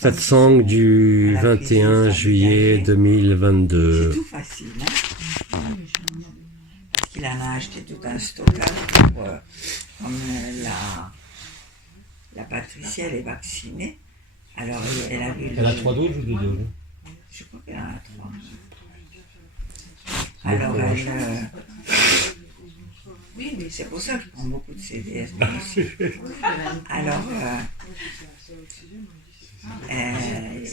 Satsang du 21 juillet 2022. C'est tout facile, hein? Parce qu'il en a acheté tout un stockage pour, comme la Patricia, elle est vaccinée. Alors elle a vu. Elle a 3 doses ou 2 doses? Je crois qu'elle en a 3. Alors elle. Oui, mais c'est pour ça que je prends beaucoup de CDS moi aussi. Alors,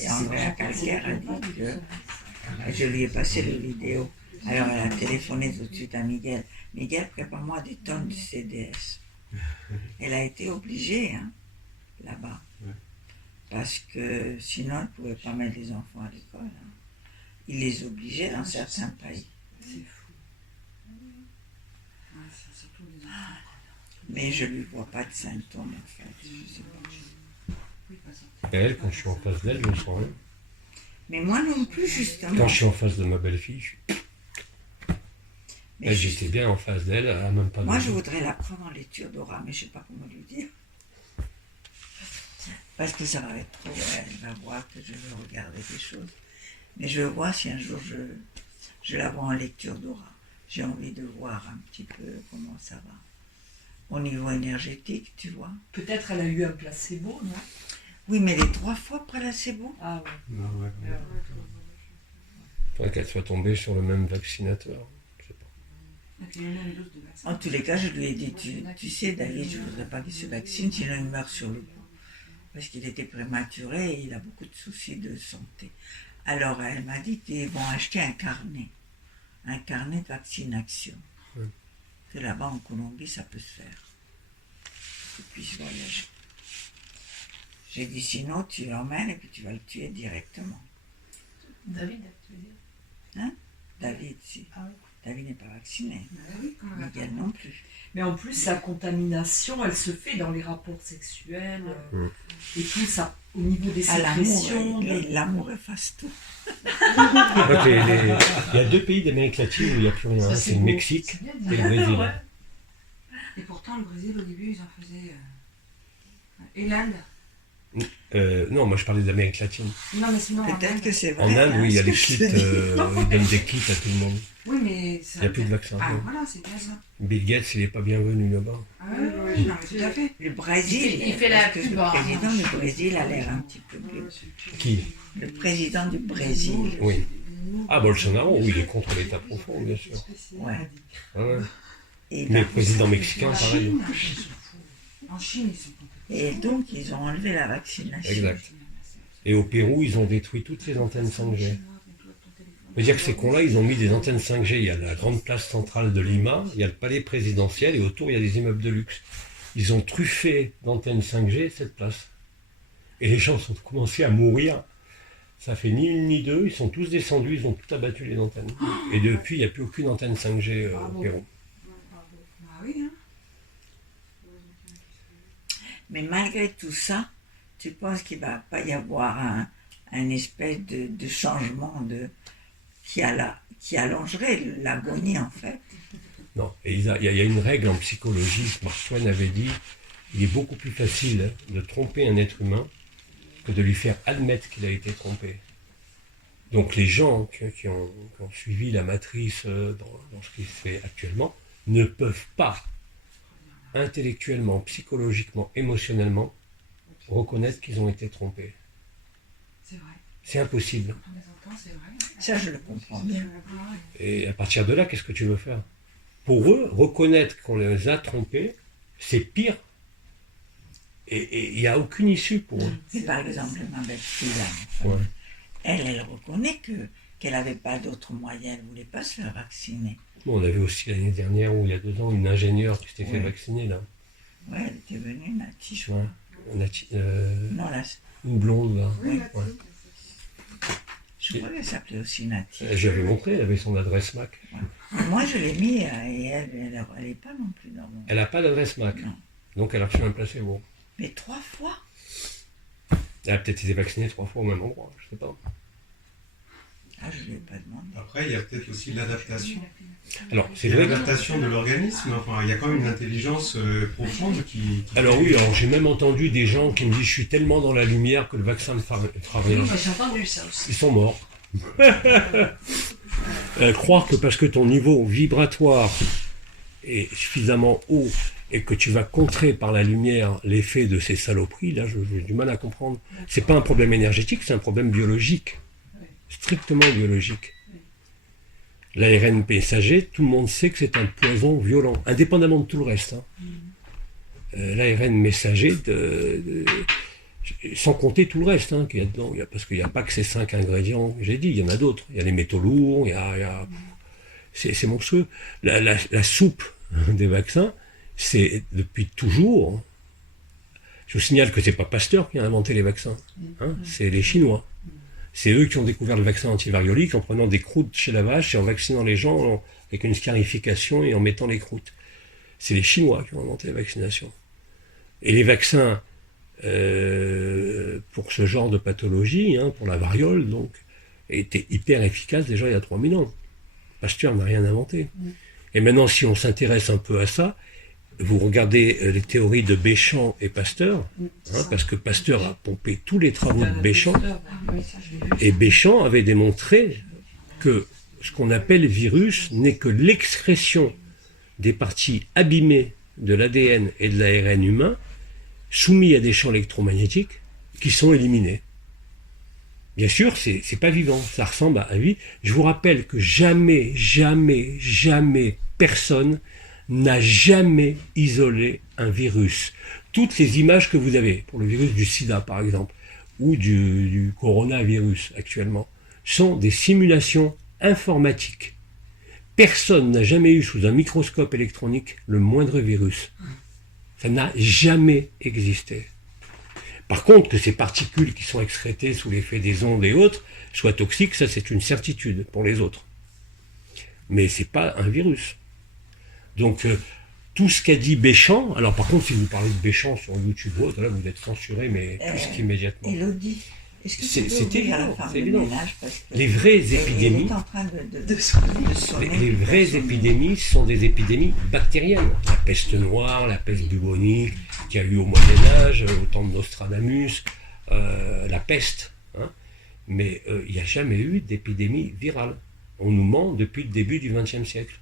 Andrea Calcaire a dit que je lui ai passé la vidéo. Alors elle a téléphoné tout de suite à Miguel. Miguel, prépare-moi des tonnes de CDS. Elle a été obligée, hein, là-bas. Parce que sinon, elle ne pouvait pas mettre les enfants à l'école. Hein. Ils les obligeaient dans certains pays. C'est fou. Mais je ne lui vois pas de symptômes, en fait. Je sais pas. Et elle, quand je suis en face d'elle, je ne sens rien. Mais moi non plus, justement. Quand je suis en face de ma belle-fille, j'étais bien en face d'elle, elle n'a même pas... Moi, je voudrais la prendre en lecture d'aura, mais je ne sais pas comment lui dire. Parce que ça va être trop... Elle va voir que je veux regarder des choses. Mais je veux voir si un jour je la vois en lecture d'aura. J'ai envie de voir un petit peu comment ça va. Au niveau énergétique, tu vois. Peut-être elle a eu un placebo, non? Oui, mais les 3 fois placebo. Ah ouais. Non, ouais. Faudrait qu'elle soit tombée sur le même vaccinateur. Je sais pas. En tous les cas, je lui ai dit, tu sais, David, je ne voudrais pas qu'il se vaccine, sinon il meurt sur le coup. Parce qu'il était prématuré et il a beaucoup de soucis de santé. Alors elle m'a dit qu'ils vont acheter un carnet de vaccination. Oui. Que là-bas en Colombie, ça peut se faire. Qu'il puisse voyager. J'ai dit sinon, tu l'emmènes et puis tu vas le tuer directement. David, tu veux dire? Hein? David, si. Ah oui. David n'est pas vacciné. Miguel non plus. Mais en plus, la contamination, elle se fait dans les rapports sexuels et tout ça, au niveau des sécrétions. L'amour efface tout. Donc, il y a 2 pays d'Amérique latine où il n'y a plus rien. Ça, C'est le beau. Mexique C'est et le Brésil. Ouais. Et pourtant, le Brésil, au début, ils en faisaient... Et l'Inde? Non, moi je parlais d'Amérique latine. Non, mais sinon... Peut-être que c'est vrai. En Inde, hein, oui, il y a ce des que je kits, te dis. ils donnent des kits à tout le monde. Oui, mais... Il n'y a plus de vaccin. Ah, voilà, c'est bien ça. Bill Gates, il n'est pas bienvenu là-bas. Ah oui, non, mais tout à fait. Le Brésil, Il fait la parce que pub, le hein. président du Brésil a l'air un petit peu plus... Qui? Le président du Brésil. Oui. Ah, Bolsonaro, oui, il est contre l'État profond, bien sûr. Ouais. Ah ouais. Et, Mais le président mexicain, pareil. En Chine, ils sont complètement... et donc, ils ont enlevé la vaccination. Exact. Et au Pérou, ils ont détruit toutes les antennes 5G. C'est-à-dire que ces cons-là, ils ont mis des antennes 5G. Il y a la grande place centrale de Lima, il y a le palais présidentiel et autour, il y a des immeubles de luxe. Ils ont truffé d'antennes 5G cette place. Et les gens ont commencé à mourir. Ça fait ni une ni deux, ils sont tous descendus, ils ont tout abattu les antennes. Et depuis, il n'y a plus aucune antenne 5G au Pérou. Ah oui, hein. Mais malgré tout ça, tu penses qu'il ne va pas y avoir un espèce de changement qui allongerait l'agonie, en fait? Non, et il y a une règle en psychologie, Mark Twain avait dit, il est beaucoup plus facile de tromper un être humain que de lui faire admettre qu'il a été trompé. Donc les gens qui ont suivi la matrice dans ce qui se fait actuellement ne peuvent pas intellectuellement, psychologiquement, émotionnellement reconnaître qu'ils ont été trompés. C'est vrai. C'est impossible. On les entend, c'est vrai. Ça, je le comprends bien. Et à partir de là, qu'est-ce que tu veux faire? Pour eux, reconnaître qu'on les a trompés, c'est pire. Et il n'y a aucune issue pour eux. Mais par exemple, ma belle-fille, là, Ouais. elle reconnaît qu'elle n'avait pas d'autre moyen, elle ne voulait pas se faire vacciner. Bon, on avait aussi l'année dernière, ou il y a 2 ans, une ingénieure qui s'était fait Ouais. vacciner, là. Ouais, elle était venue, Nati, je crois. Ouais. Non, là, Une blonde, là. oui, Ouais. je crois qu'elle s'appelait aussi Nati. J'avais montré, elle avait son adresse MAC. Moi, je l'ai mis, et elle n'est pas non plus dans mon... Elle n'a pas d'adresse MAC. Non. Donc elle a reçu un placebo. Mais 3 fois? Elle a peut-être été vaccinée 3 fois au même endroit, je sais pas. Ah, je ne lui ai pas demandé. Après, il y a peut-être aussi l'adaptation. Alors, c'est C'est vrai. l'adaptation de l'organisme. Enfin, il y a quand même une intelligence profonde qui Alors oui, alors j'ai même entendu des gens qui me disent je suis tellement dans la lumière que le vaccin ne fera rien. Oui, j'ai entendu ça aussi. Ils sont morts. Croire que parce que ton niveau vibratoire est suffisamment haut et que tu vas contrer par la lumière l'effet de ces saloperies, là j'ai du mal à comprendre. C'est pas un problème énergétique, c'est un problème biologique. Strictement biologique. L'ARN messager, tout le monde sait que c'est un poison violent, indépendamment de tout le reste. Hein. L'ARN messager, sans compter tout le reste hein, qu'il y a dedans, parce qu'il n'y a pas que ces 5 ingrédients que j'ai dit, il y en a d'autres. Il y a les métaux lourds, c'est monstrueux. La soupe des vaccins, c'est depuis toujours. Je vous signale que c'est pas Pasteur qui a inventé les vaccins, hein, c'est les Chinois. C'est eux qui ont découvert le vaccin antivariolique en prenant des croûtes chez la vache et en vaccinant les gens avec une scarification et en mettant les croûtes. C'est les Chinois qui ont inventé la vaccination. Et les vaccins pour ce genre de pathologie, hein, pour la variole, donc, étaient hyper efficaces déjà il y a 3000 ans. Pasteur n'a rien inventé. Et maintenant, si on s'intéresse un peu à ça, vous regardez les théories de Béchamp et Pasteur, hein, parce que Pasteur a pompé tous les travaux de Béchamp, et Béchamp avait démontré que ce qu'on appelle virus n'est que l'excrétion des parties abîmées de l'ADN et de l'ARN humain, soumis à des champs électromagnétiques qui sont éliminés. Bien sûr, c'est pas vivant, ça ressemble à vie. Je vous rappelle que jamais personne n'a jamais isolé un virus. Toutes les images que vous avez, pour le virus du sida par exemple, ou du coronavirus actuellement, sont des simulations informatiques. Personne n'a jamais eu sous un microscope électronique le moindre virus. Ça n'a jamais existé. Par contre, que ces particules qui sont excrétées sous l'effet des ondes et autres soient toxiques, ça c'est une certitude pour les autres. Mais c'est pas un virus. Donc, tout ce qu'a dit Béchamp, alors par contre, si vous parlez de Béchamp sur YouTube, là vous êtes censuré, mais plus qu'immédiatement. Élodie, est-ce que tu peux C'est ouvrir évident, la femme c'est de évident. ménage parce que Les vraies elle épidémies, est en train de sonner. les vraies épidémies sont des épidémies bactériennes. La peste noire, la peste bubonique, qu'il y a eu au Moyen-Âge, au temps de Nostradamus, la peste. Hein. Mais il n'y a jamais eu d'épidémie virale. On nous ment depuis le début du XXe siècle.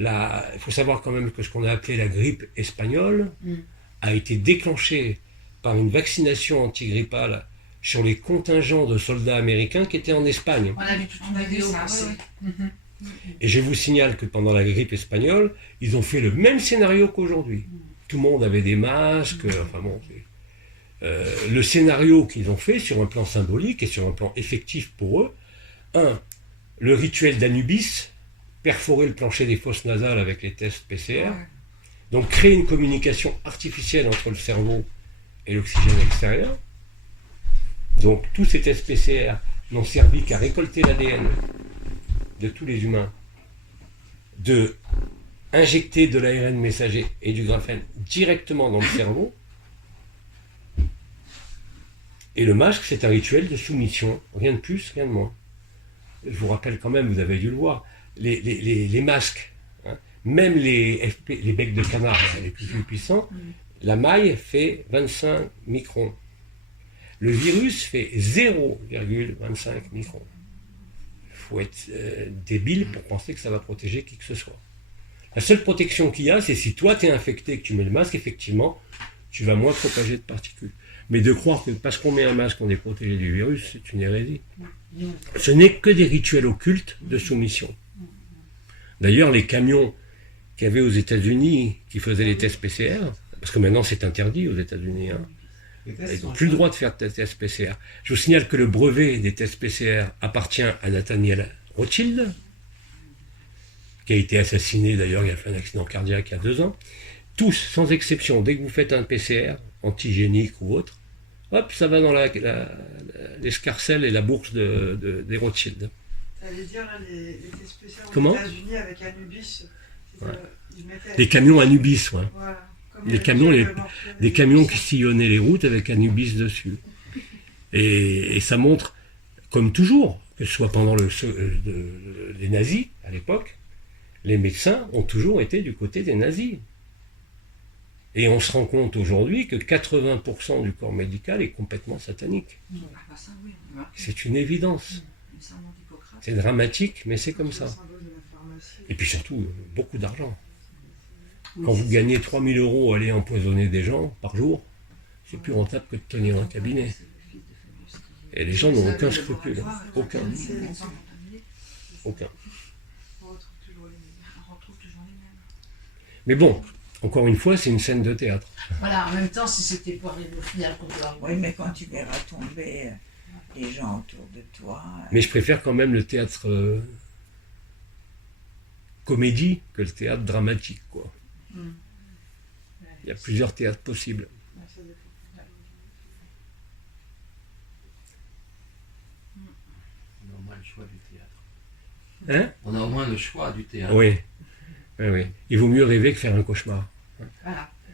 Il faut savoir quand même que ce qu'on a appelé la grippe espagnole a été déclenchée par une vaccination antigrippale sur les contingents de soldats américains qui étaient en Espagne. On a vu toute une vidéo passer. Et je vous signale que pendant la grippe espagnole, ils ont fait le même scénario qu'aujourd'hui. Tout le monde avait des masques, enfin bon. Le scénario qu'ils ont fait sur un plan symbolique et sur un plan effectif pour eux, le rituel d'Anubis, perforer le plancher des fosses nasales avec les tests PCR, donc créer une communication artificielle entre le cerveau et l'oxygène extérieur. Donc tous ces tests PCR n'ont servi qu'à récolter l'ADN de tous les humains, de injecter de l'ARN messager et du graphène directement dans le cerveau. Et le masque, c'est un rituel de soumission, rien de plus, rien de moins. Je vous rappelle quand même, vous avez dû le voir, les masques, hein, même les becs de canard, les plus puissants, la maille fait 25 microns. Le virus fait 0,25 microns. Il faut être débile pour penser que ça va protéger qui que ce soit. La seule protection qu'il y a, c'est si toi tu es infecté et que tu mets le masque, effectivement, tu vas moins propager de particules. Mais de croire que parce qu'on met un masque, on est protégé du virus, c'est une hérésie. Ce n'est que des rituels occultes de soumission. D'ailleurs, les camions qu'il y avait aux États-Unis qui faisaient les tests PCR, parce que maintenant c'est interdit aux États-Unis, hein, ils n'ont plus le droit de faire des tests PCR. Je vous signale que le brevet des tests PCR appartient à Nathaniel Rothschild, qui a été assassiné d'ailleurs, il a fait un accident cardiaque il y a 2 ans. Tous, sans exception, dès que vous faites un PCR, antigénique ou autre, hop, ça va dans l'escarcelle et la bourse des Rothschild. Ça veut dire là, les tests PCR aux Comment États-Unis avec Anubis. Ouais. Ils mettaient... Les camions Anubis, ouais. Voilà. Comme Les le camions, morphine, des camions qui sillonnaient les routes avec Anubis dessus. Et ça montre, comme toujours, que ce soit pendant les nazis, à l'époque, les médecins ont toujours été du côté des nazis. Et on se rend compte aujourd'hui que 80% du corps médical est complètement satanique. Ah bah ça, oui. C'est une évidence. Le serment d'Hippocrate. C'est dramatique, mais c'est comme Le ça. symbole de la pharmacie. Et puis surtout, beaucoup d'argent. Oui, Quand vous c'est gagnez 3000 € à aller empoisonner des gens par jour, c'est plus rentable que de tenir un cabinet. Et les gens n'ont aucun scrupule. Aucun. Aucun. On retrouve toujours les mêmes. On retrouve toujours les mêmes. Mais bon, encore une fois, c'est une scène de théâtre. Voilà, en même temps, si c'était pour arriver au final contre la Oui, mais quand tu verras tomber les gens autour de toi, Mais je préfère quand même le théâtre comédie que le théâtre dramatique, quoi. Il y a plusieurs théâtres possibles. ça dépend. On a au moins le choix du théâtre. Hein? On a au moins le choix du théâtre. Oui. Oui, oui. Il vaut mieux rêver que faire un cauchemar. Voilà. Mm.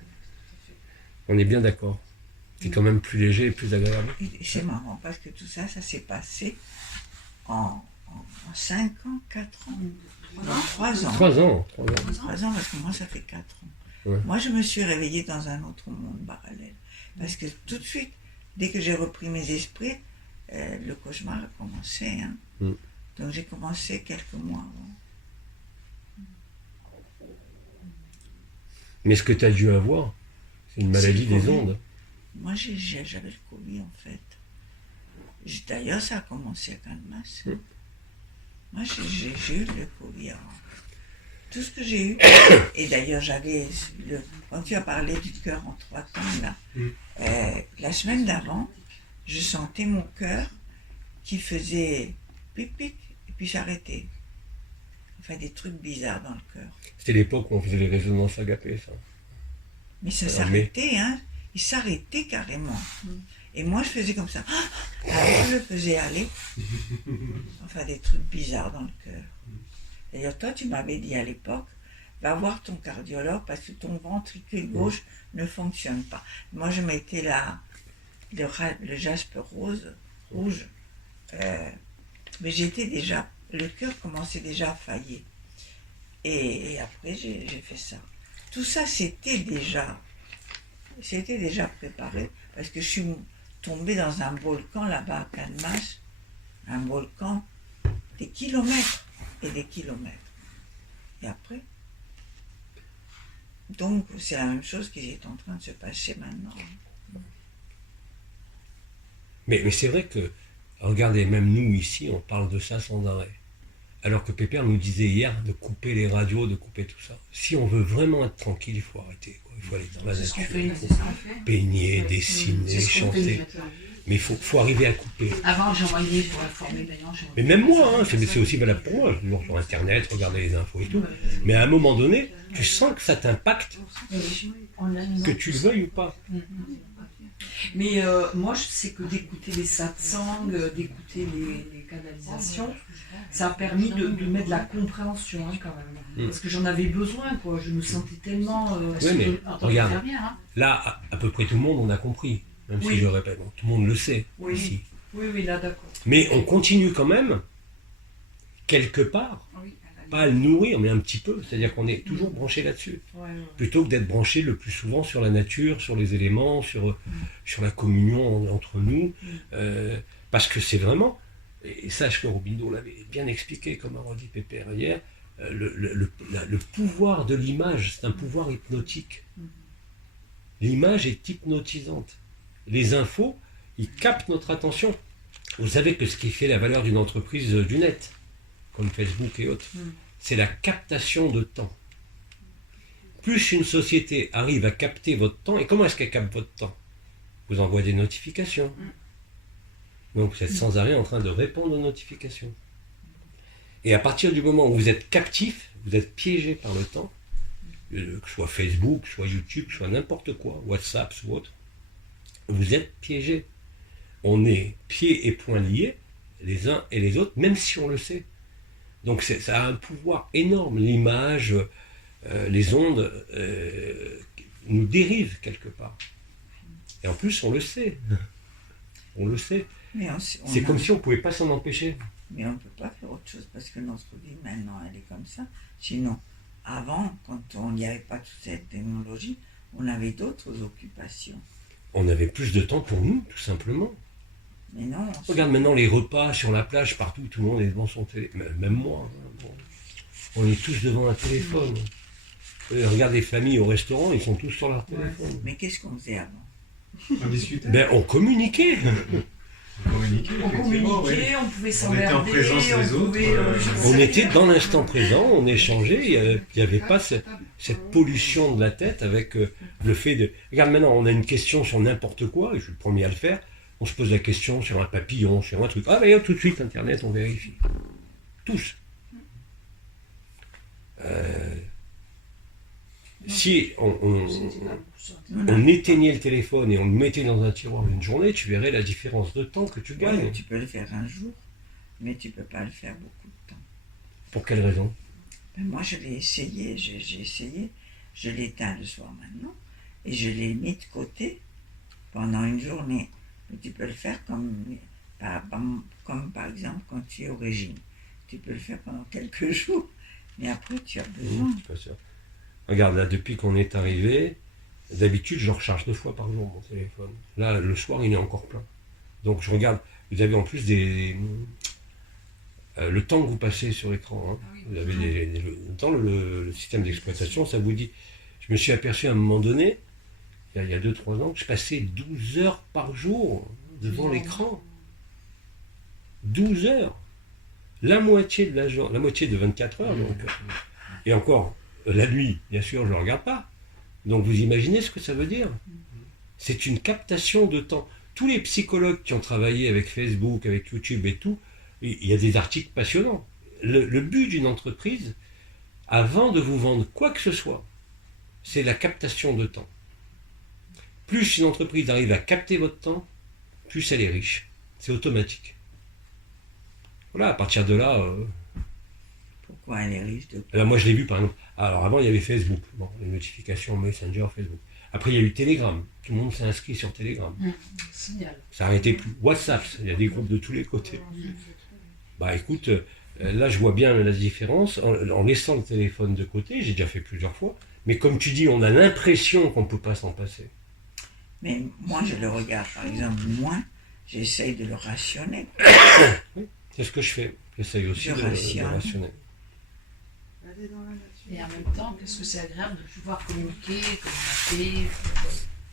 On est bien d'accord. C'est quand même plus léger et plus agréable. et c'est marrant parce que tout ça, ça s'est passé en 5 ans, 4 ans, non, 3 ans. 3 ans. 3 ans parce que moi ça fait 4 ans. Ouais. Moi je me suis réveillée dans un autre monde parallèle. Parce que tout de suite, dès que j'ai repris mes esprits, le cauchemar a commencé. Hein. Mm. Donc j'ai commencé quelques mois avant. Mais ce que tu as dû avoir, c'est une maladie C'est le des Covid. ondes. Moi j'avais le Covid en fait. D'ailleurs ça a commencé à Canmas. Mm. Moi j'ai eu le Covid avant. Tout ce que j'ai eu. Et d'ailleurs j'avais quand tu as parlé du cœur en 3 temps là, la semaine d'avant, je sentais mon cœur qui faisait pic-pic et puis s'arrêtait. Enfin des trucs bizarres dans le cœur. C'était l'époque où on faisait les résonances agapées, ça. Mais ça Alors, s'arrêtait, hein. Il s'arrêtait carrément. Et moi, je faisais comme ça. Alors, je le faisais aller. Enfin, des trucs bizarres dans le cœur. D'ailleurs, toi, tu m'avais dit à l'époque, va voir ton cardiologue parce que ton ventricule gauche ne fonctionne pas. Moi, je mettais le jaspe rouge. Mais j'étais déjà, le cœur commençait déjà à faillir. Et après, j'ai fait ça. Tout ça, c'était déjà préparé parce que je suis tombée dans un volcan là-bas à Canmas, un volcan des kilomètres et des kilomètres. Et après, donc c'est la même chose qui est en train de se passer maintenant. Mais c'est vrai que, regardez, même nous ici, on parle de ça sans arrêt. Alors que Pépère nous disait hier de couper les radios, de couper tout ça. Si on veut vraiment être tranquille, il faut arrêter, quoi. Il faut aller dans la C'est ce qu'on nature, fait. C'est ce qu'on fait. peigner, dessiner, C'est ce qu'on chanter. fait. Mais il faut arriver à couper. Avant, j'envoyais pour informer d'ailleurs. Mais même moi, hein, c'est aussi valable pour moi. Je suis toujours sur Internet, regarder les infos et tout. Mais à un moment donné, tu sens que ça t'impacte, que tu le veuilles ou pas. Mais moi, je sais que d'écouter les satsangs, d'écouter les canalisations, ça a permis de mettre de la compréhension hein, quand même. Parce que j'en avais besoin, quoi. Je me sentais tellement... Oui, mais regarde, Faire bien, hein. là, à peu près tout le monde, on a compris. Même Oui. si je répète, bon, tout le monde le sait Oui. ici. Oui, là, d'accord. Mais on continue quand même, quelque part, Oui, pas à le nourrir, mais un petit peu. C'est-à-dire qu'on est toujours branché là-dessus. Ouais. Plutôt que d'être branché le plus souvent sur la nature, sur les éléments, sur la communion entre nous. Parce que c'est vraiment, et sache que Robindo l'avait bien expliqué, comme a redit Pépère hier, le pouvoir de l'image, c'est un pouvoir hypnotique. L'image est hypnotisante. Les infos, ils captent notre attention. Vous savez que ce qui fait la valeur d'une entreprise du net, comme Facebook et autres, c'est la captation de temps. Plus une société arrive à capter votre temps, et comment est-ce qu'elle capte votre temps? Vous envoie des notifications. Donc vous êtes sans arrêt en train de répondre aux notifications. Et à partir du moment où vous êtes captif, vous êtes piégé par le temps, que ce soit Facebook, que ce soit YouTube, que ce soit n'importe quoi, WhatsApp ou autre, vous êtes piégé. On est pieds et poings liés, les uns et les autres, même si on le sait. Donc ça a un pouvoir énorme. L'image, les ondes nous dérivent quelque part. Et en plus, on le sait. On le sait. Mais C'est comme si on ne pouvait pas s'en empêcher. Mais on ne peut pas faire autre chose parce que notre vie maintenant, elle est comme ça. Sinon, avant, quand on n'y avait pas toute cette technologie, on avait d'autres occupations. On avait plus de temps pour nous, tout simplement. Mais non. Regarde maintenant les repas sur la plage, partout, tout le monde est devant son téléphone. Même moi. Hein, bon. On est tous devant un téléphone. Regarde les familles au restaurant, ils sont tous sur leur téléphone. Mais qu'est-ce qu'on faisait avant? On discutait. Ben, on communiquait. On communiquait, On effectivement, oui. communiquait, on pouvait On s'emmerder, était en présence des autres, pouvait, je On sais était rien. dans l'instant présent, on échangeait, il n'y avait pas cette pollution de la tête avec le fait de... Regarde maintenant, on a une question sur n'importe quoi, et je suis le premier à le faire, on se pose la question sur un papillon, sur un truc. Ah ben tout de suite, Internet, on vérifie. Tous. Si on éteignait le téléphone et on le mettait dans un tiroir une journée, tu verrais la différence de temps que tu gagnes. Ouais, tu peux le faire un jour, mais tu ne peux pas le faire beaucoup de temps. Pour quelle raison? Ben moi, je l'ai essayé, j'ai essayé, je l'éteins le soir maintenant, et je l'ai mis de côté pendant une journée. Mais tu peux le faire comme par exemple quand tu es au régime. Tu peux le faire pendant quelques jours, mais après tu as besoin. Je suis pas sûr. Regarde, là, depuis qu'on est arrivé, d'habitude, je recharge 2 fois par jour mon téléphone. Là, le soir, il est encore plein. Donc, je regarde. Vous avez en plus le temps que vous passez sur l'écran. Hein. Vous avez le temps, le système d'exploitation, ça vous dit. Je me suis aperçu à un moment donné, il y a 2-3 ans, que je passais 12 heures par jour devant l'écran. 12 heures. La moitié de la moitié de 24 heures. Donc. Et encore, la nuit, bien sûr, je ne regarde pas. Donc vous imaginez ce que ça veut dire? C'est une captation de temps. Tous les psychologues qui ont travaillé avec Facebook, avec YouTube et tout, il y a des articles passionnants. Le but d'une entreprise, avant de vous vendre quoi que ce soit, c'est la captation de temps. Plus une entreprise arrive à capter votre temps, plus elle est riche. C'est automatique. Voilà, à partir de là... Pourquoi elle est riche de... Alors moi je l'ai vu par exemple. Alors avant il y avait Facebook, bon, les notifications Messenger, Facebook. Après il y a eu Telegram, tout le monde s'est inscrit sur Telegram. Signal. Ça n'arrêtait plus. WhatsApp, il y a des groupes de tous les côtés. Bah écoute, là je vois bien la différence en laissant le téléphone de côté, j'ai déjà fait plusieurs fois. Mais comme tu dis, on a l'impression qu'on ne peut pas s'en passer. Mais moi je le regarde par exemple moins, j'essaye de le rationner. Oui, c'est ce que je fais. J'essaye aussi de rationner. Aller dans la nature. Et en même temps, qu'est-ce que c'est agréable de pouvoir communiquer, communiquer.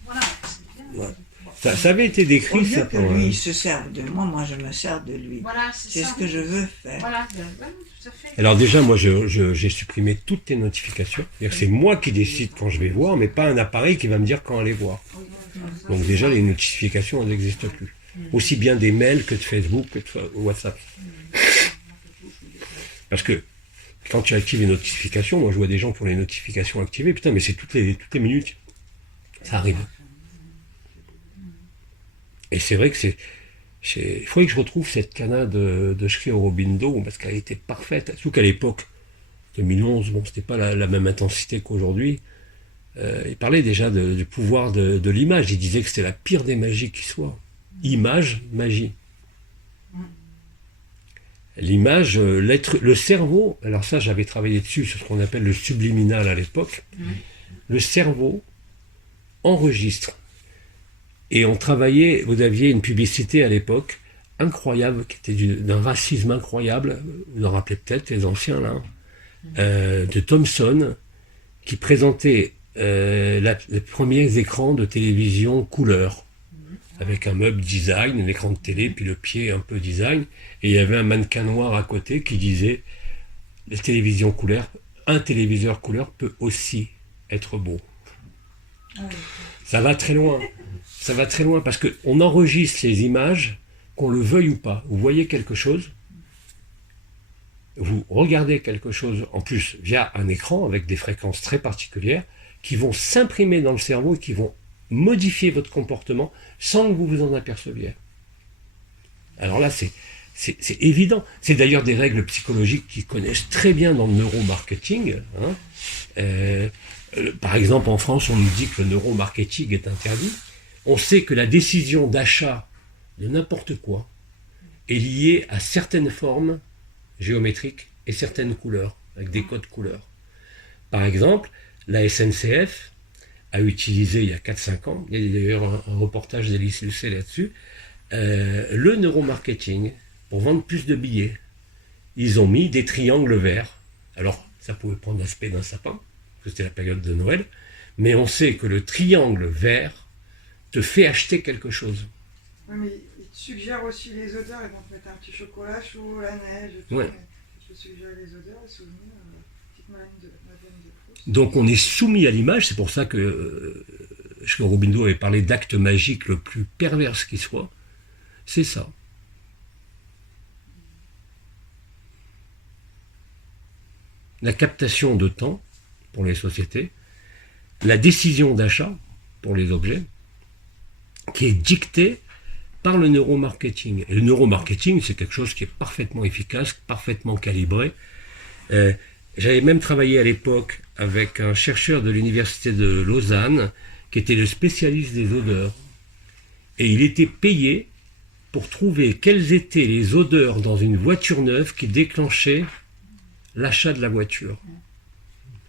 Voilà, c'est bien. Ouais. Ça avait été décrit, Au lieu ça. que lui il se serve de moi, moi je me sers de lui. Voilà, C'est ça. ce que je veux faire. Voilà, tout à fait. Alors déjà, moi, j'ai supprimé toutes tes notifications. C'est-à-dire que c'est moi qui décide quand je vais voir, mais pas un appareil qui va me dire quand aller voir. Donc déjà, les notifications, elles n'existent plus. Aussi bien des mails que de Facebook, que de WhatsApp. Parce que quand tu actives les notifications, moi je vois des gens pour les notifications activées, putain, mais c'est toutes les minutes. Ça arrive. Et c'est vrai que il faudrait que je retrouve cette cana de Shkei Aurobindo, parce qu'elle était parfaite. Surtout qu'à l'époque, 2011, bon, c'était pas la même intensité qu'aujourd'hui. Il parlait déjà du pouvoir de l'image. Il disait que c'était la pire des magies qui soit. Image, magie. L'image, le cerveau, alors ça j'avais travaillé dessus, sur ce qu'on appelle le subliminal à l'époque. Le cerveau enregistre. Et on travaillait, vous aviez une publicité à l'époque, incroyable, qui était d'un racisme incroyable, vous en rappelez peut-être, les anciens là, de Thomson, qui présentait les premiers écrans de télévision couleur, avec un meuble design, un écran de télé, puis le pied un peu design, et il y avait un mannequin noir à côté qui disait les télévisions couleur, un téléviseur couleur peut aussi être beau. Ça va très loin. Ça va très loin parce qu'on enregistre les images, qu'on le veuille ou pas. Vous voyez quelque chose, vous regardez quelque chose, en plus via un écran avec des fréquences très particulières, qui vont s'imprimer dans le cerveau et qui vont modifier votre comportement sans que vous vous en aperceviez. Alors là, c'est évident. C'est d'ailleurs des règles psychologiques qu'ils connaissent très bien dans le neuromarketing. Par exemple, en France, on nous dit que le neuromarketing est interdit. On sait que la décision d'achat de n'importe quoi est lié à certaines formes géométriques et certaines couleurs, avec des codes couleurs. Par exemple, la SNCF a utilisé il y a 4-5 ans, il y a d'ailleurs un reportage d'Hélice Lucet là-dessus, le neuromarketing pour vendre plus de billets. Ils ont mis des triangles verts. Alors, ça pouvait prendre l'aspect d'un sapin, parce que c'était la période de Noël, mais on sait que le triangle vert te fait acheter quelque chose. Oui, mais ils te suggèrent aussi les odeurs. Ils vont te mettre un petit chocolat chaud, la neige, tout. Ouais. Ils te suggèrent les odeurs, les souvenirs, petite Madeleine de Proust. Donc on est soumis à l'image, c'est pour ça que Aurobindo avait parlé d'acte magique le plus perverse qui soit. C'est ça. La captation de temps pour les sociétés, la décision d'achat pour les objets, qui est dictée par le neuromarketing. Et le neuromarketing, c'est quelque chose qui est parfaitement efficace, parfaitement calibré. J'avais même travaillé à l'époque avec un chercheur de l'université de Lausanne, qui était le spécialiste des odeurs. Et il était payé pour trouver quelles étaient les odeurs dans une voiture neuve qui déclenchaient l'achat de la voiture.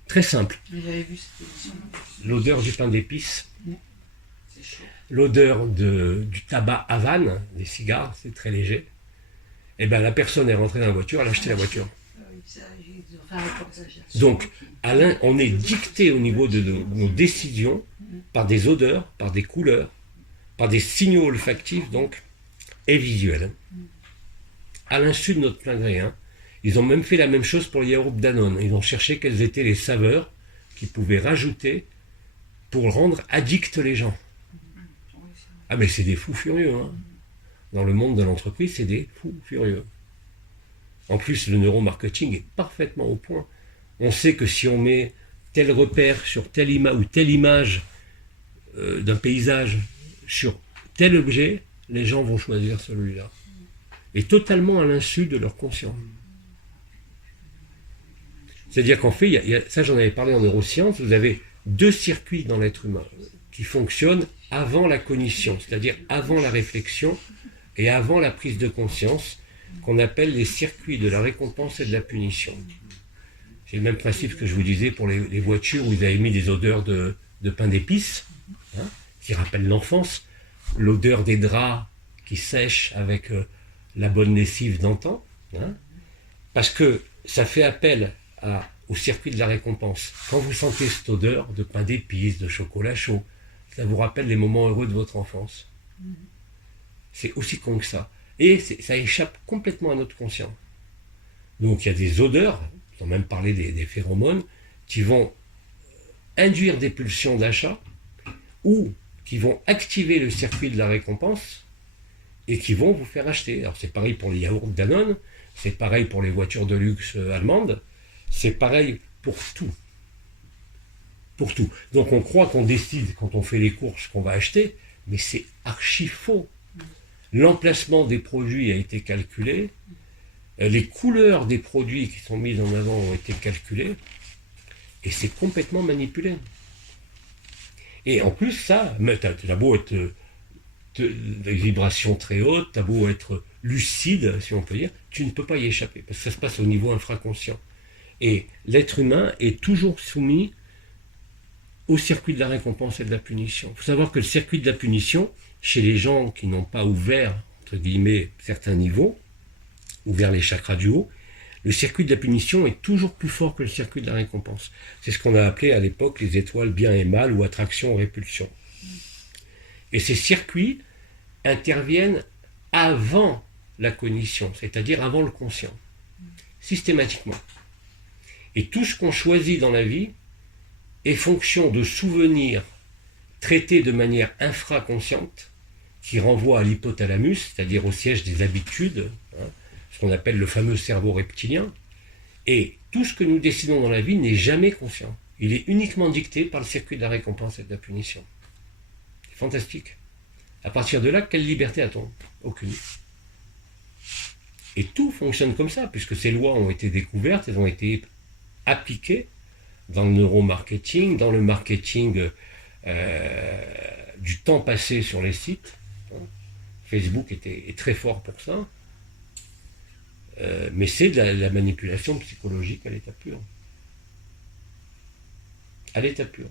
Très simple. J'avais vu cette émission. L'odeur du pain d'épices, C'est chaud. l'odeur du tabac Havane, des cigares, c'est très léger. Et bien la personne est rentrée dans la voiture, elle a acheté la voiture. Donc, Alain, on est dicté au niveau de nos décisions par des odeurs, par des couleurs, par des signaux olfactifs, donc, et visuels. À l'insu de notre plein gré. Hein. Ils ont même fait la même chose pour les yaourts Danone. Ils ont cherché quelles étaient les saveurs qu'ils pouvaient rajouter pour rendre addicts les gens. Ah mais c'est des fous furieux. Hein. Dans le monde de l'entreprise, c'est des fous furieux. En plus, le neuromarketing est parfaitement au point. On sait que si on met tel repère sur telle image ou telle image d'un paysage sur tel objet, les gens vont choisir celui-là. Et totalement à l'insu de leur conscient. C'est-à-dire qu'en fait, ça j'en avais parlé en neurosciences, vous avez 2 circuits dans l'être humain qui fonctionnent avant la cognition, c'est-à-dire avant la réflexion et avant la prise de conscience, qu'on appelle les circuits de la récompense et de la punition. C'est le même principe que je vous disais pour les voitures où ils avaient mis des odeurs de pain d'épices, hein, qui rappellent l'enfance, l'odeur des draps qui sèchent avec la bonne lessive d'antan, hein, parce que ça fait appel au circuit de la récompense. Quand vous sentez cette odeur de pain d'épices, de chocolat chaud, ça vous rappelle les moments heureux de votre enfance. C'est aussi con que ça. Et ça échappe complètement à notre conscient. Donc il y a des odeurs, on a même parlé des phéromones, qui vont induire des pulsions d'achat ou qui vont activer le circuit de la récompense et qui vont vous faire acheter. Alors c'est pareil pour les yaourts Danone, c'est pareil pour les voitures de luxe allemandes, c'est pareil pour tout. Pour tout. Donc on croit qu'on décide quand on fait les courses qu'on va acheter, mais c'est archi faux. L'emplacement des produits a été calculé, les couleurs des produits qui sont mises en avant ont été calculées, et c'est complètement manipulé. Et en plus, ça, t'as beau être des vibrations très hautes, t'as beau être lucide, si on peut dire, tu ne peux pas y échapper, parce que ça se passe au niveau infraconscient. Et l'être humain est toujours soumis au circuit de la récompense et de la punition. Il faut savoir que le circuit de la punition, chez les gens qui n'ont pas ouvert, entre guillemets, certains niveaux, ouvert les chakras du haut, le circuit de la punition est toujours plus fort que le circuit de la récompense. C'est ce qu'on a appelé à l'époque les étoiles bien et mal ou attraction ou répulsion. Et ces circuits interviennent avant la cognition, c'est-à-dire avant le conscient, systématiquement. Et tout ce qu'on choisit dans la vie est fonction de souvenirs traités de manière infraconsciente, qui renvoient à l'hypothalamus, c'est-à-dire au siège des habitudes, hein, ce qu'on appelle le fameux cerveau reptilien. Et tout ce que nous décidons dans la vie n'est jamais conscient. Il est uniquement dicté par le circuit de la récompense et de la punition. C'est fantastique. À partir de là, quelle liberté a-t-on? Aucune. Et tout fonctionne comme ça, puisque ces lois ont été découvertes, elles ont été appliquées dans le neuromarketing, dans le marketing du temps passé sur les sites. Facebook est très fort pour ça. Mais c'est de la manipulation psychologique à l'état pur. À l'état pur.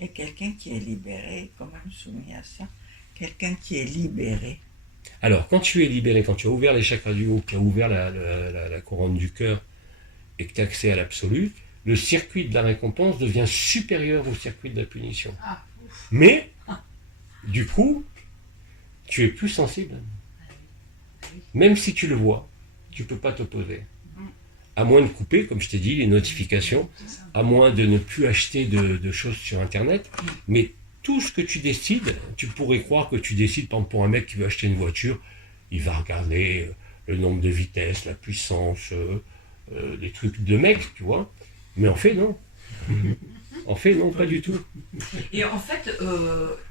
Et quelqu'un qui est libéré, comment soumis à ça? Quelqu'un qui est libéré. Alors, quand tu es libéré, quand tu as ouvert les chakras du haut, que tu as ouvert la couronne du cœur et que tu as accès à l'absolu, le circuit de la récompense devient supérieur au circuit de la punition. Ah, Mais, du coup, tu es plus sensible. Même si tu le vois, tu ne peux pas t'opposer. À moins de couper, comme je t'ai dit, les notifications, à moins de ne plus acheter de choses sur Internet. Mais tout ce que tu décides, tu pourrais croire que tu décides, par exemple, pour un mec qui veut acheter une voiture, il va regarder le nombre de vitesses, la puissance, des trucs de mec, tu vois. Mais en fait, non. En fait, non, pas du tout. Et en fait,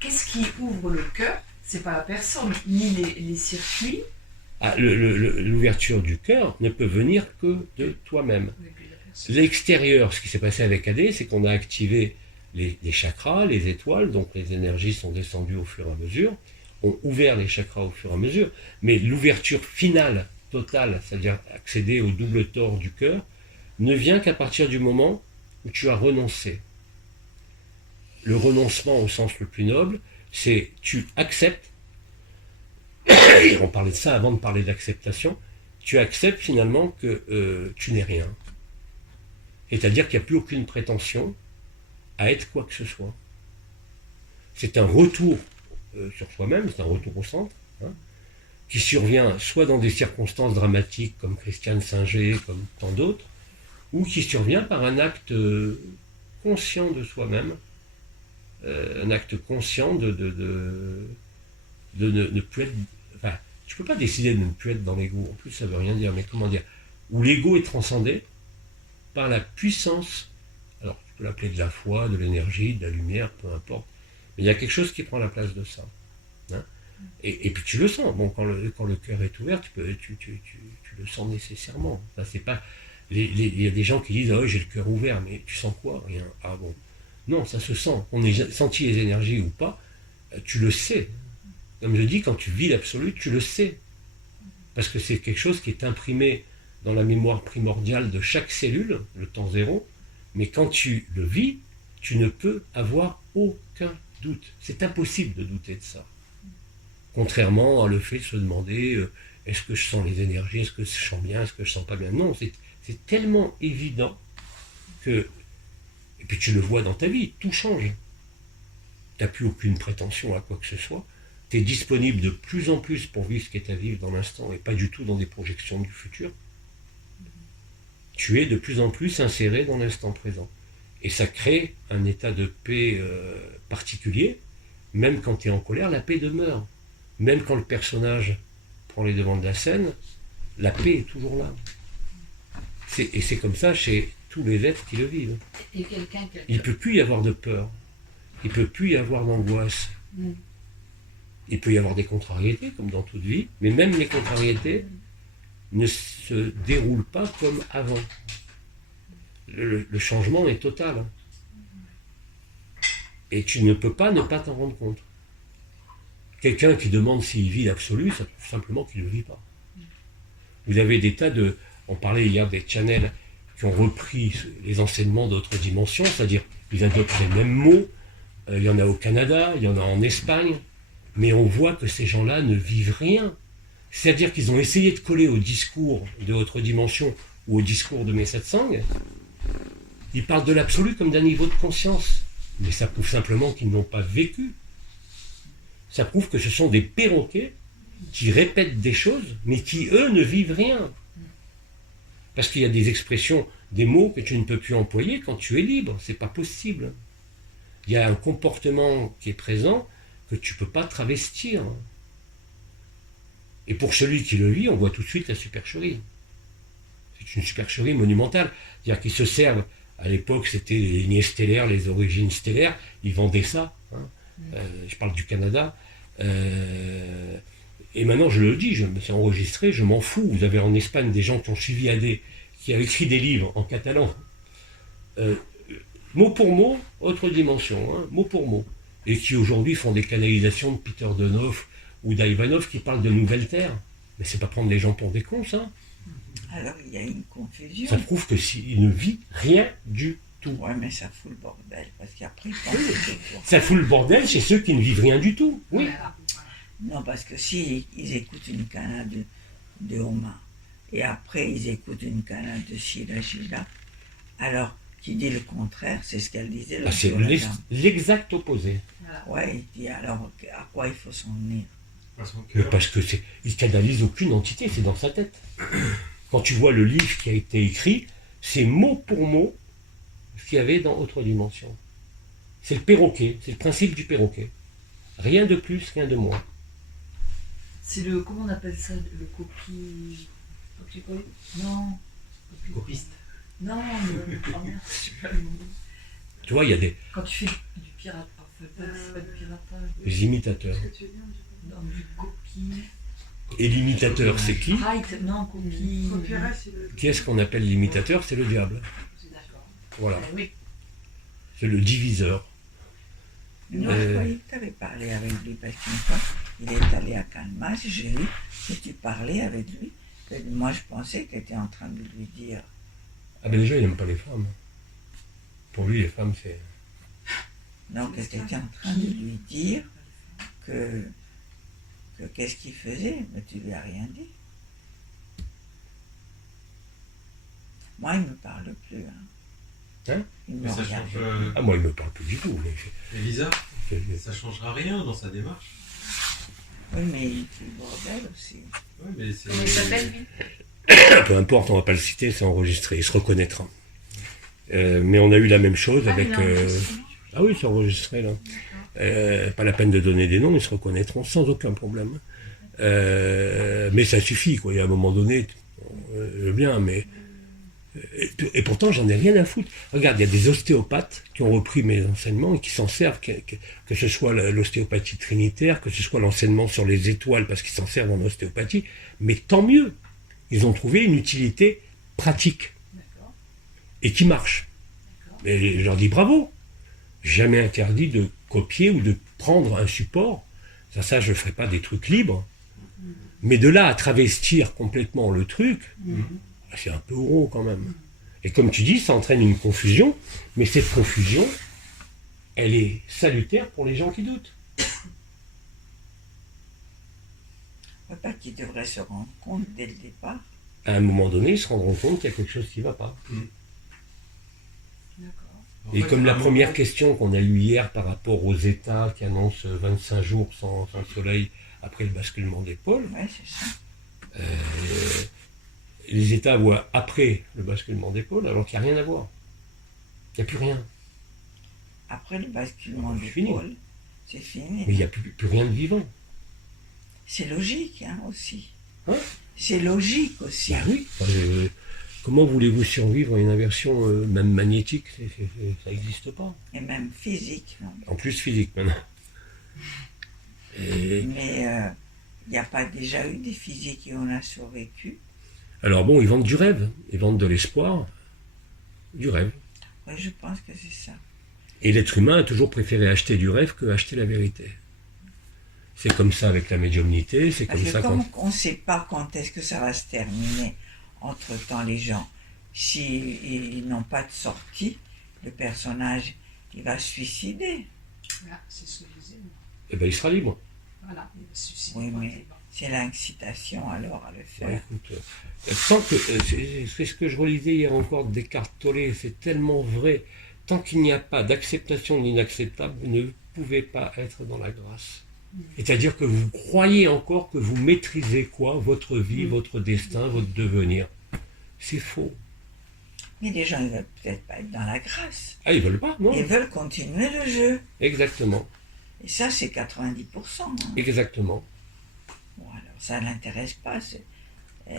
qu'est-ce qui ouvre le cœur? C'est pas la personne, ni les circuits. Ah, l'ouverture du cœur ne peut venir que de toi-même. L'extérieur, ce qui s'est passé avec AD, c'est qu'on a activé les chakras, les étoiles, donc les énergies sont descendues au fur et à mesure, ont ouvert les chakras au fur et à mesure, mais l'ouverture finale, totale, c'est-à-dire accéder au double tore du cœur, ne vient qu'à partir du moment où tu as renoncé. Le renoncement au sens le plus noble, c'est tu acceptes, et on parlait de ça avant de parler d'acceptation, tu acceptes finalement que tu n'es rien. C'est-à-dire qu'il n'y a plus aucune prétention à être quoi que ce soit. C'est un retour sur soi-même, c'est un retour au centre, hein, qui survient soit dans des circonstances dramatiques comme Christiane Singer, comme tant d'autres, ou qui survient par un acte conscient de soi-même, un acte conscient de ne plus être... Enfin, tu ne peux pas décider de ne plus être dans l'ego, en plus ça ne veut rien dire, mais comment dire, où l'ego est transcendé par la puissance, alors tu peux l'appeler de la foi, de l'énergie, de la lumière, peu importe, mais il y a quelque chose qui prend la place de ça. Hein, et puis tu le sens, bon, quand le cœur est ouvert, tu le sens nécessairement. Enfin, c'est pas... Il y a des gens qui disent « Ah oui, j'ai le cœur ouvert », mais tu sens quoi? Rien. Ah bon. Non, ça se sent. On ait senti les énergies ou pas, tu le sais. Comme je dis, quand tu vis l'absolu, tu le sais. Parce que c'est quelque chose qui est imprimé dans la mémoire primordiale de chaque cellule, le temps zéro, mais quand tu le vis, tu ne peux avoir aucun doute. C'est impossible de douter de ça. Contrairement à le fait de se demander est-ce que je sens les énergies, est-ce que je sens bien, est-ce que je sens pas bien. Non, c'est tellement évident que... Et puis tu le vois dans ta vie, tout change. Tu n'as plus aucune prétention à quoi que ce soit. Tu es disponible de plus en plus pour vivre ce qui est à vivre dans l'instant et pas du tout dans des projections du futur. Tu es de plus en plus inséré dans l'instant présent. Et ça crée un état de paix particulier. Même quand tu es en colère, la paix demeure. Même quand le personnage prend les devants de la scène, la paix est toujours là. Et c'est comme ça chez tous les êtres qui le vivent. Et quelqu'un Il ne peut plus y avoir de peur. Il ne peut plus y avoir d'angoisse. Il peut y avoir des contrariétés, comme dans toute vie, mais même les contrariétés ne se déroulent pas comme avant. Le changement est total. Et tu ne peux pas ne pas t'en rendre compte. Quelqu'un qui demande s'il vit l'absolu, ça prouve simplement qu'il ne le vit pas. Vous avez des tas de... On parlait hier des channels qui ont repris les enseignements d'autres dimensions, c'est-à-dire ils adoptent les mêmes mots. Il y en a au Canada, il y en a en Espagne, mais on voit que ces gens-là ne vivent rien. C'est-à-dire qu'ils ont essayé de coller au discours de autre dimension ou au discours de mes satsang. Ils parlent de l'absolu comme d'un niveau de conscience, mais ça prouve simplement qu'ils n'ont pas vécu. Ça prouve que ce sont des perroquets qui répètent des choses, mais qui, eux, ne vivent rien. Parce qu'il y a des expressions, des mots que tu ne peux plus employer quand tu es libre. C'est pas possible. Il y a un comportement qui est présent que tu ne peux pas travestir. Et pour celui qui le vit, on voit tout de suite la supercherie. C'est une supercherie monumentale. C'est-à-dire qu'ils se servent, à l'époque c'était les lignées stellaires, les origines stellaires, ils vendaient ça. Hein. Je parle du Canada. Et maintenant je le dis, je me suis enregistré, je m'en fous. Vous avez en Espagne des gens qui ont suivi AD, qui ont écrit des livres en catalan. Mot pour mot, autre dimension, hein, mot pour mot. Et qui aujourd'hui font des canalisations de Peter Donoff ou d'Ivanov qui parlent de nouvelles terres. Mais c'est pas prendre les gens pour des cons, ça. Alors il y a une confusion. Ça prouve que s'il ne vit rien du tout. Ouais, mais ça fout le bordel, parce qu'après, ils pensent que c'est pour- Ça fout le bordel chez ceux qui ne vivent rien du tout. Oui. Voilà. Non, parce que si ils écoutent une canne de Oma, et après ils écoutent une canne de Shila, alors qui dit le contraire, c'est ce qu'elle disait Ah, l'autre c'est jour, la dame. l'exact opposé. Voilà. Ouais, il dit alors à quoi il faut s'en tenir. Parce que il canalise aucune entité, c'est dans sa tête. Quand tu vois le livre qui a été écrit, c'est mot pour mot ce qu'il y avait dans Autre Dimension. C'est le perroquet, c'est le principe du perroquet. Rien de plus, rien de moins. C'est le, comment on appelle ça, le Copier-coller. Non, Copiste. non, oh merde, je sais pas le mot. Tu vois, il y a des Quand tu fais du piratage, enfin, c'est pas du piratage, imitateurs. Ce que tu veux dire, non, du copie. Et l'imitateur, c'est qui? Right, non, copie. copyright, c'est le. Qui est-ce qu'on appelle l'imitateur? C'est le diable. D'accord. Voilà, Oui. c'est le diviseur. Non, je croyais que tu avais parlé avec lui, parce qu'une fois, il est allé à Canmas, j'ai vu que tu parlais avec lui. Que moi, je pensais que tu étais en train de lui dire. Ah ben déjà, il n'aime pas les femmes. Pour lui, les femmes, c'est... Non, que tu étais en train de lui dire que qu'est-ce qu'il faisait, mais tu lui as rien dit. Moi, il ne me parle plus. Hein Il me Mais ça regarde. change. Ah, moi, il me parle plus du tout. Elisa, Mais ça changera rien dans sa démarche. Oui, mais il fait le bordel aussi. Ouais, mais c'est. Comment il s'appelle, lui? peu importe, on va pas le citer, c'est enregistré, il se reconnaîtra. Mais on a eu la même chose avec... Ah oui, c'est enregistré là. Pas la peine de donner des noms, ils se reconnaîtront sans aucun problème. Mais ça suffit, quoi. Il y a un moment donné, bien, mais... Et pourtant, j'en ai rien à foutre. Regarde, il y a des ostéopathes qui ont repris mes enseignements et qui s'en servent, que ce soit l'ostéopathie trinitaire, que ce soit l'enseignement sur les étoiles, parce qu'ils s'en servent en ostéopathie. Mais tant mieux. Ils ont trouvé une utilité pratique D'accord. et qui marche. Mais je leur dis bravo. Jamais interdit de copier ou de prendre un support. Ça, je ne ferai pas des trucs libres. Mais de là à travestir complètement le truc, c'est un peu gros quand même. Et comme tu dis, ça entraîne une confusion, mais cette confusion, elle est salutaire pour les gens qui doutent. Pas qu'ils devraient se rendre compte dès le départ. À un moment donné, ils se rendront compte qu'il y a quelque chose qui ne va pas. D'accord. Et comme la première question qu'on a eue hier par rapport aux États qui annoncent 25 jours sans soleil après le basculement des pôles, Ouais, c'est ça. les États voient après le basculement des pôles alors qu'il n'y a rien à voir. Il n'y a plus rien. Après le basculement C'est du fini. pôle, c'est fini. Mais il n'y a plus rien de vivant. C'est logique, hein, aussi. Hein? C'est logique aussi. Bah oui. Enfin, comment voulez-vous survivre à une inversion même magnétique? Ça n'existe pas. Et même physique. Non. En plus physique maintenant. Et- Mais il n'y a pas déjà eu des physiques qui en a survécu. alors bon, ils vendent du rêve. Ils vendent de l'espoir. Du rêve. Oui, je pense que c'est ça. Et l'être humain a toujours préféré acheter du rêve que acheter la vérité. C'est comme ça avec la médiumnité, c'est Parce comme que ça comme quand... on ne sait pas quand est-ce que ça va se terminer, entre-temps les gens, s'ils n'ont pas de sortie, le personnage, il va se suicider. Voilà, c'est ce que je disais. Eh ben, il sera libre. Voilà, il va se suicider Oui, mais tranquillement. c'est l'incitation alors à le faire. Ouais, écoute, tant que, c'est ce que je relisais hier encore de Descartes Tollé, c'est tellement vrai. Tant qu'il n'y a pas d'acceptation de l'inacceptable, vous ne pouvez pas être dans la grâce. C'est-à-dire que vous croyez encore que vous maîtrisez quoi? Votre vie, votre destin, votre devenir. C'est faux. Mais les gens, ils ne veulent peut-être pas être dans la grâce. Ah, ils veulent pas, non? Ils veulent continuer le jeu. Exactement, Et ça, c'est 90%. Hein. exactement. Bon, alors ça ne l'intéresse pas. C'est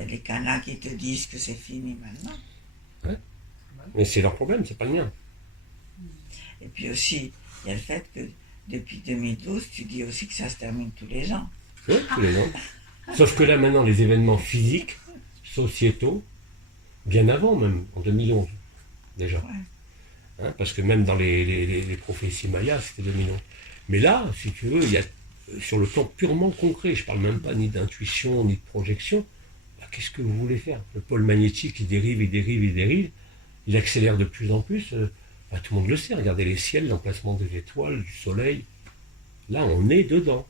les canards qui te disent que c'est fini maintenant. Mais c'est leur problème, c'est pas le mien. Et puis aussi, il y a le fait que depuis 2012, tu dis aussi que ça se termine tous les ans. Oui, tous les ans. Sauf que là, maintenant, les événements physiques, sociétaux, bien avant même, en 2011, déjà. Hein, parce que même dans les prophéties mayas, c'était 2011. Mais là, si tu veux, il y a sur le plan purement concret. Je ne parle même pas ni d'intuition, ni de projection. Bah, qu'est-ce que vous voulez faire? Le pôle magnétique, il dérive, il dérive, il dérive. Il accélère de plus en plus. Bah, tout le monde le sait. Regardez les ciels, l'emplacement des étoiles, du soleil. Là, on est dedans.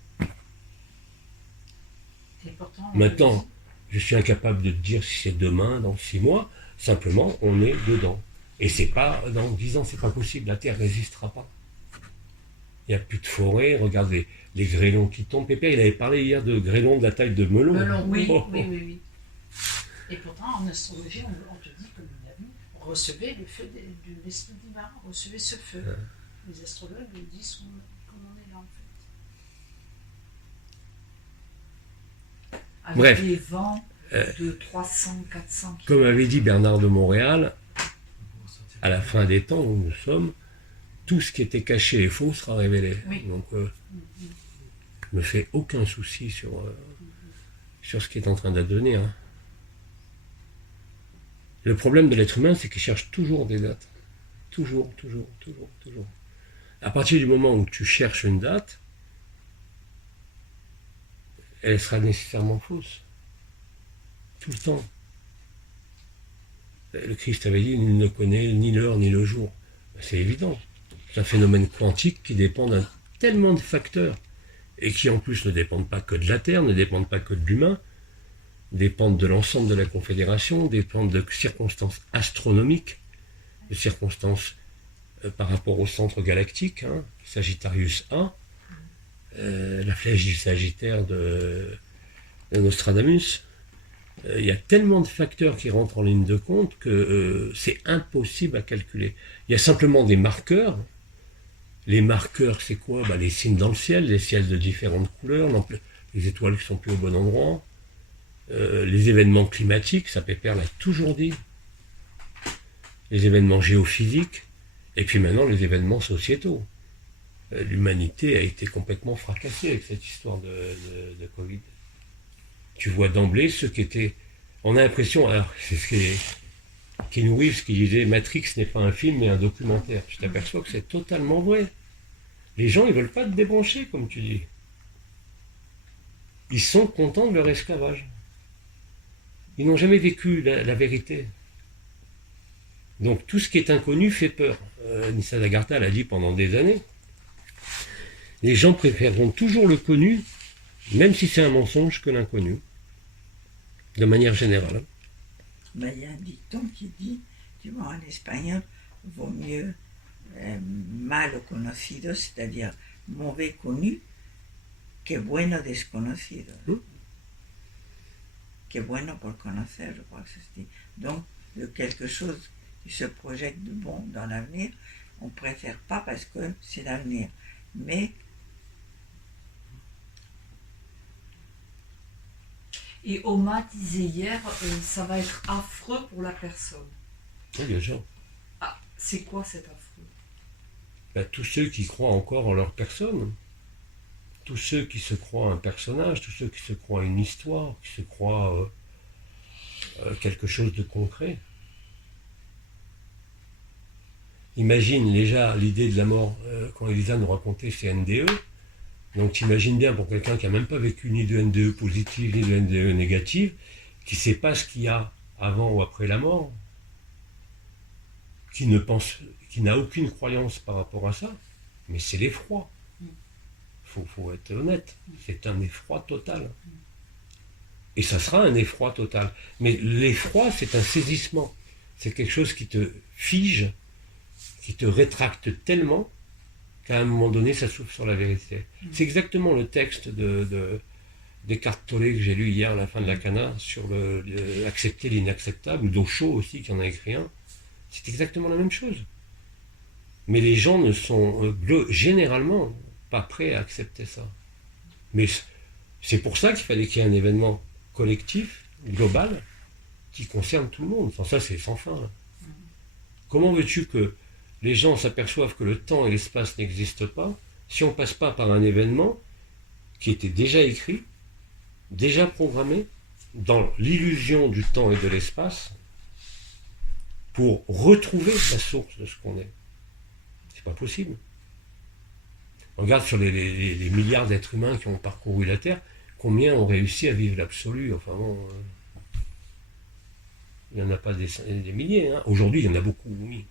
Et pourtant, Maintenant, je suis incapable de te dire si c'est demain, dans 6 mois. Simplement, on est dedans. Et c'est pas, dans 10 ans, c'est pas possible. La Terre résistera pas. Il n'y a plus de forêt. Regardez les grêlons qui tombent. Pépère, il avait parlé hier de grêlons de la taille de melon. melon, oui, Oh, oh. oui. Et pourtant, en astrologie, on te dit que recevez le feu de l'esprit divin, recevez ce feu. Ouais. Les astrologues le disent comme on est là, en fait. Avec Bref. des vents de 300, 400 Comme km. avait dit Bernard de Montréal, à la fin des temps où nous sommes, tout ce qui était caché et faux sera révélé. Oui. Donc, je me fais aucun souci sur ce qui est en train d'advenir. Hein. Le problème de l'être humain, c'est qu'il cherche toujours des dates. Toujours. À partir du moment où tu cherches une date, elle sera nécessairement fausse. Tout le temps. Le Christ avait dit, nul ne connaît ni l'heure ni le jour. C'est évident. C'est un phénomène quantique qui dépend d'un tellement de facteurs et qui en plus ne dépendent pas que de la Terre, ne dépendent pas que de l'humain, dépendent de l'ensemble de la Confédération, dépendent de circonstances astronomiques, de circonstances par rapport au centre galactique, hein, Sagittarius A, la flèche du Sagittaire de Nostradamus. Il y a tellement de facteurs qui rentrent en ligne de compte que c'est impossible à calculer. Il y a simplement des marqueurs. Les marqueurs, c'est quoi? Bah, les signes dans le ciel, les ciels de différentes couleurs, les étoiles qui sont plus au bon endroit, les événements climatiques, ça Pépère l'a toujours dit, les événements géophysiques, et puis maintenant les événements sociétaux. L'humanité a été complètement fracassée avec cette histoire de Covid. Tu vois d'emblée ceux qui étaient... On a l'impression, alors c'est ce qui est... Keanu Reeves qui disait Matrix n'est pas un film mais un documentaire. Je t'aperçois que c'est totalement vrai. Les gens, ils veulent pas te débrancher, comme tu dis. Ils sont contents de leur esclavage. Ils n'ont jamais vécu la vérité. Donc tout ce qui est inconnu fait peur. Nisada Garta l'a dit pendant des années. Les gens préféreront toujours le connu, même si c'est un mensonge, que l'inconnu. De manière générale. Mais il y a un dicton qui dit, tu vois, en espagnol, vaut mieux malo conocido, c'est-à-dire mauvais connu, que bueno desconocido. Que bueno por conocer, je crois que c'est ce que dit. Donc, quelque chose qui se projette de bon dans l'avenir, on préfère pas parce que c'est l'avenir. Mais Et Oma disait hier, ça va être affreux pour la personne. Oui, bien sûr. Ah, c'est quoi cet affreux? Ben, tous ceux qui croient encore en leur personne, tous ceux qui se croient un personnage, tous ceux qui se croient une histoire, qui se croient quelque chose de concret. Imagine déjà l'idée de la mort quand Elisa nous racontait ses NDE. Donc t'imagines bien pour quelqu'un qui n'a même pas vécu ni de NDE positive ni de NDE négative, qui ne sait pas ce qu'il y a avant ou après la mort, qui n'a aucune croyance par rapport à ça, mais c'est l'effroi. Faut être honnête, c'est un effroi total. Et ça sera un effroi total. Mais l'effroi, c'est un saisissement. C'est quelque chose qui te fige, qui te rétracte tellement qu'à un moment donné, ça s'ouvre sur la vérité. C'est exactement le texte d'Eckhart Tolle que j'ai lu hier à la fin de la Cana sur accepter l'inacceptable, ou d'Osho aussi qui en a écrit un. C'est exactement la même chose. Mais les gens ne sont généralement pas prêts à accepter ça. Mais c'est pour ça qu'il fallait qu'il y ait un événement collectif, global, qui concerne tout le monde. Sans ça, c'est sans fin. Là. Comment veux-tu que les gens s'aperçoivent que le temps et l'espace n'existent pas si on ne passe pas par un événement qui était déjà écrit, déjà programmé, dans l'illusion du temps et de l'espace, pour retrouver la source de ce qu'on est? C'est pas possible. On regarde sur les milliards d'êtres humains qui ont parcouru la Terre, combien ont réussi à vivre l'absolu. Enfin bon, il n'y en a pas des milliers. Hein. Aujourd'hui, il y en a beaucoup, oui.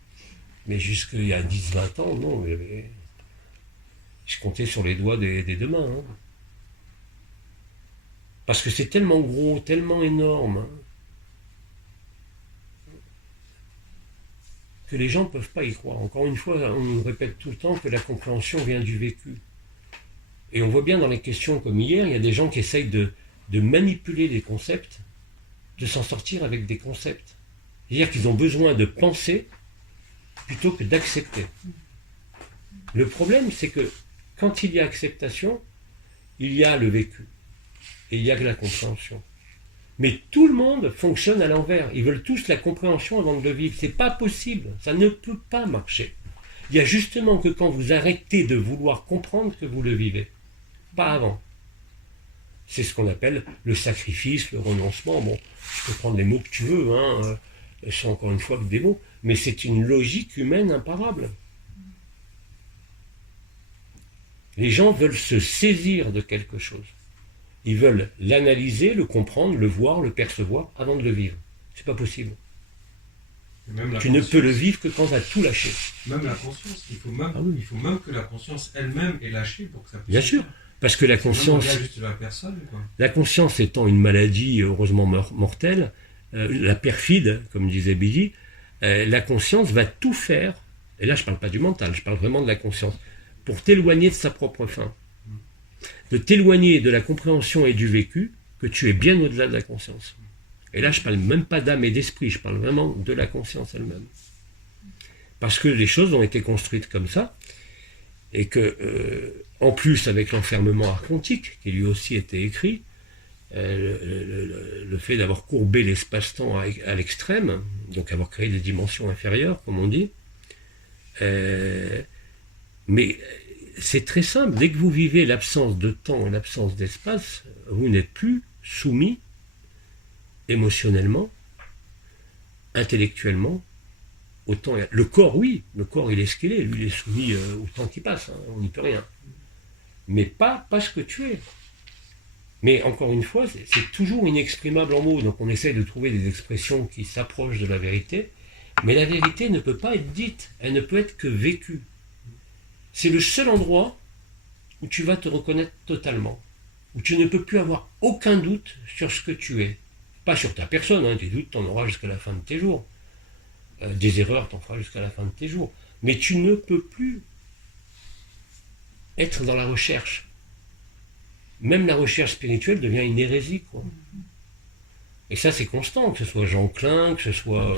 Mais jusqu'il y a 10-20 ans, non. Je comptais sur les doigts des deux mains. Hein. Parce que c'est tellement gros, tellement énorme, hein, que les gens ne peuvent pas y croire. Encore une fois, on nous répète tout le temps que la compréhension vient du vécu. Et on voit bien dans les questions comme hier, il y a des gens qui essayent de manipuler des concepts, de s'en sortir avec des concepts. C'est-à-dire qu'ils ont besoin de penser plutôt que d'accepter. Le problème, c'est que quand il y a acceptation, il y a le vécu. Et il y a que la compréhension. Mais tout le monde fonctionne à l'envers. Ils veulent tous la compréhension avant de le vivre. C'est pas possible. Ça ne peut pas marcher. Il y a justement que quand vous arrêtez de vouloir comprendre que vous le vivez. Pas avant. C'est ce qu'on appelle le sacrifice, le renoncement. Bon, tu peux prendre les mots que tu veux, hein. Ce sont encore une fois que des mots. Mais c'est une logique humaine imparable. Les gens veulent se saisir de quelque chose. Ils veulent l'analyser, le comprendre, le voir, le percevoir avant de le vivre. C'est pas possible. Tu ne peux le vivre que quand tu as tout lâché. Même la conscience, il faut même que la conscience elle-même est lâchée pour que ça puisse. Bien sûr, parce que la conscience, juste la personne, quoi. La conscience étant une maladie heureusement mortelle, la perfide, comme disait Billy, la conscience va tout faire, et là je ne parle pas du mental, je parle vraiment de la conscience, pour t'éloigner de sa propre fin. De t'éloigner de la compréhension et du vécu, que tu es bien au-delà de la conscience. Et là, je ne parle même pas d'âme et d'esprit, je parle vraiment de la conscience elle-même. Parce que les choses ont été construites comme ça, et que, en plus, avec l'enfermement archontique, qui lui aussi était écrit, le fait d'avoir courbé l'espace-temps à l'extrême, donc avoir créé des dimensions inférieures, comme on dit, mais c'est très simple, dès que vous vivez l'absence de temps et l'absence d'espace, vous n'êtes plus soumis émotionnellement, intellectuellement, au temps. Le corps, oui, le corps il est ce qu'il est, lui il est soumis au temps qui passe, hein, on n'y peut rien. Mais pas ce que tu es. Mais encore une fois, c'est toujours inexprimable en mots, donc on essaye de trouver des expressions qui s'approchent de la vérité, mais la vérité ne peut pas être dite, elle ne peut être que vécue. C'est le seul endroit où tu vas te reconnaître totalement, où tu ne peux plus avoir aucun doute sur ce que tu es. Pas sur ta personne, hein, tes doutes, tu en auras jusqu'à la fin de tes jours. Des erreurs, tu en feras jusqu'à la fin de tes jours. Mais tu ne peux plus être dans la recherche. Même la recherche spirituelle devient une hérésie, quoi. Et ça, c'est constant, que ce soit Jean Klein, que ce soit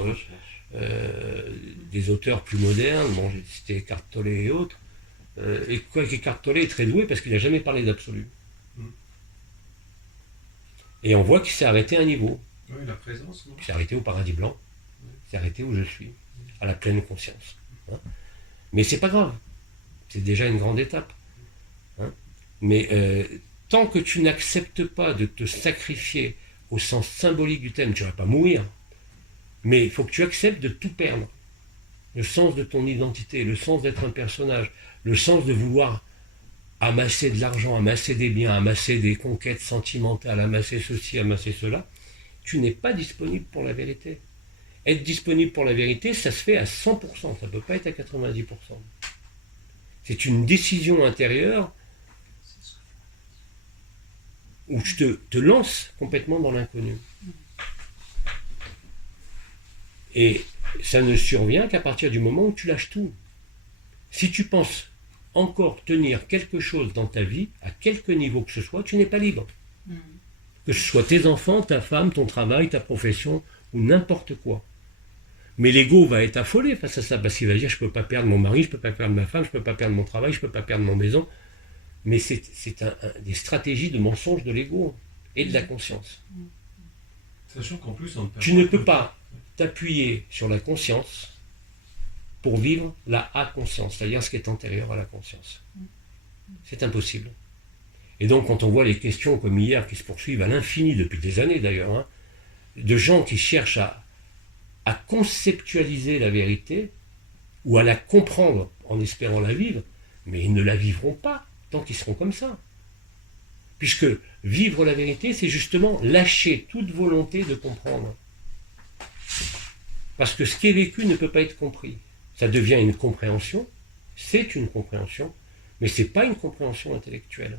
des auteurs plus modernes, bon, j'ai cité Eckhart Tolle et autres. Et quoi qu'Eckhart Tolle est très doué parce qu'il n'a jamais parlé d'absolu. Et on voit qu'il s'est arrêté à un niveau. Oui, la présence, non ? Il s'est arrêté au paradis blanc. Il s'est arrêté où je suis, à la pleine conscience. Hein. Mais c'est pas grave. C'est déjà une grande étape. Hein. Mais tant que tu n'acceptes pas de te sacrifier au sens symbolique du thème, tu ne vas pas mourir. Mais il faut que tu acceptes de tout perdre. Le sens de ton identité, le sens d'être un personnage, le sens de vouloir amasser de l'argent, amasser des biens, amasser des conquêtes sentimentales, amasser ceci, amasser cela, tu n'es pas disponible pour la vérité. Être disponible pour la vérité, ça se fait à 100%, ça ne peut pas être à 90%. C'est une décision intérieure où tu te lances complètement dans l'inconnu. Et ça ne survient qu'à partir du moment où tu lâches tout. Si tu penses encore tenir quelque chose dans ta vie, à quelque niveau que ce soit, tu n'es pas libre. Que ce soit tes enfants, ta femme, ton travail, ta profession, ou n'importe quoi. Mais l'ego va être affolé face à ça, parce qu'il va dire, je ne peux pas perdre mon mari, je ne peux pas perdre ma femme, je ne peux pas perdre mon travail, je ne peux pas perdre mon maison. Mais c'est des stratégies de mensonge de l'ego et de la conscience. Sachant qu'en plus, tu ne peux pas t'appuyer sur la conscience pour vivre la inconscience, c'est-à-dire ce qui est antérieur à la conscience. C'est impossible. Et donc, quand on voit les questions comme hier qui se poursuivent à l'infini, depuis des années d'ailleurs, hein, de gens qui cherchent à conceptualiser la vérité ou à la comprendre en espérant la vivre, Mais ils ne la vivront pas tant qu'ils seront comme ça. Puisque vivre la vérité, c'est justement lâcher toute volonté de comprendre. Parce que ce qui est vécu ne peut pas être compris. Ça devient une compréhension, c'est une compréhension, mais ce n'est pas une compréhension intellectuelle.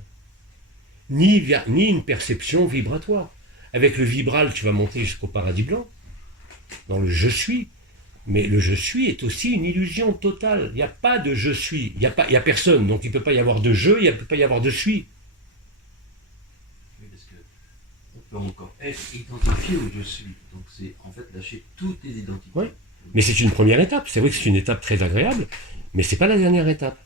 Ni une perception vibratoire. Avec le vibral, tu vas monter jusqu'au paradis blanc, dans le je suis. Mais le je suis est aussi une illusion totale. Il n'y a pas de je suis. Il n'y a personne. Donc il ne peut pas y avoir de je, il ne peut pas y avoir de suis. Oui, parce que on peut encore être identifié au je suis. Donc c'est en fait lâcher toutes les identités. Oui. Mais c'est une première étape. C'est vrai que c'est une étape très agréable, mais ce n'est pas la dernière étape.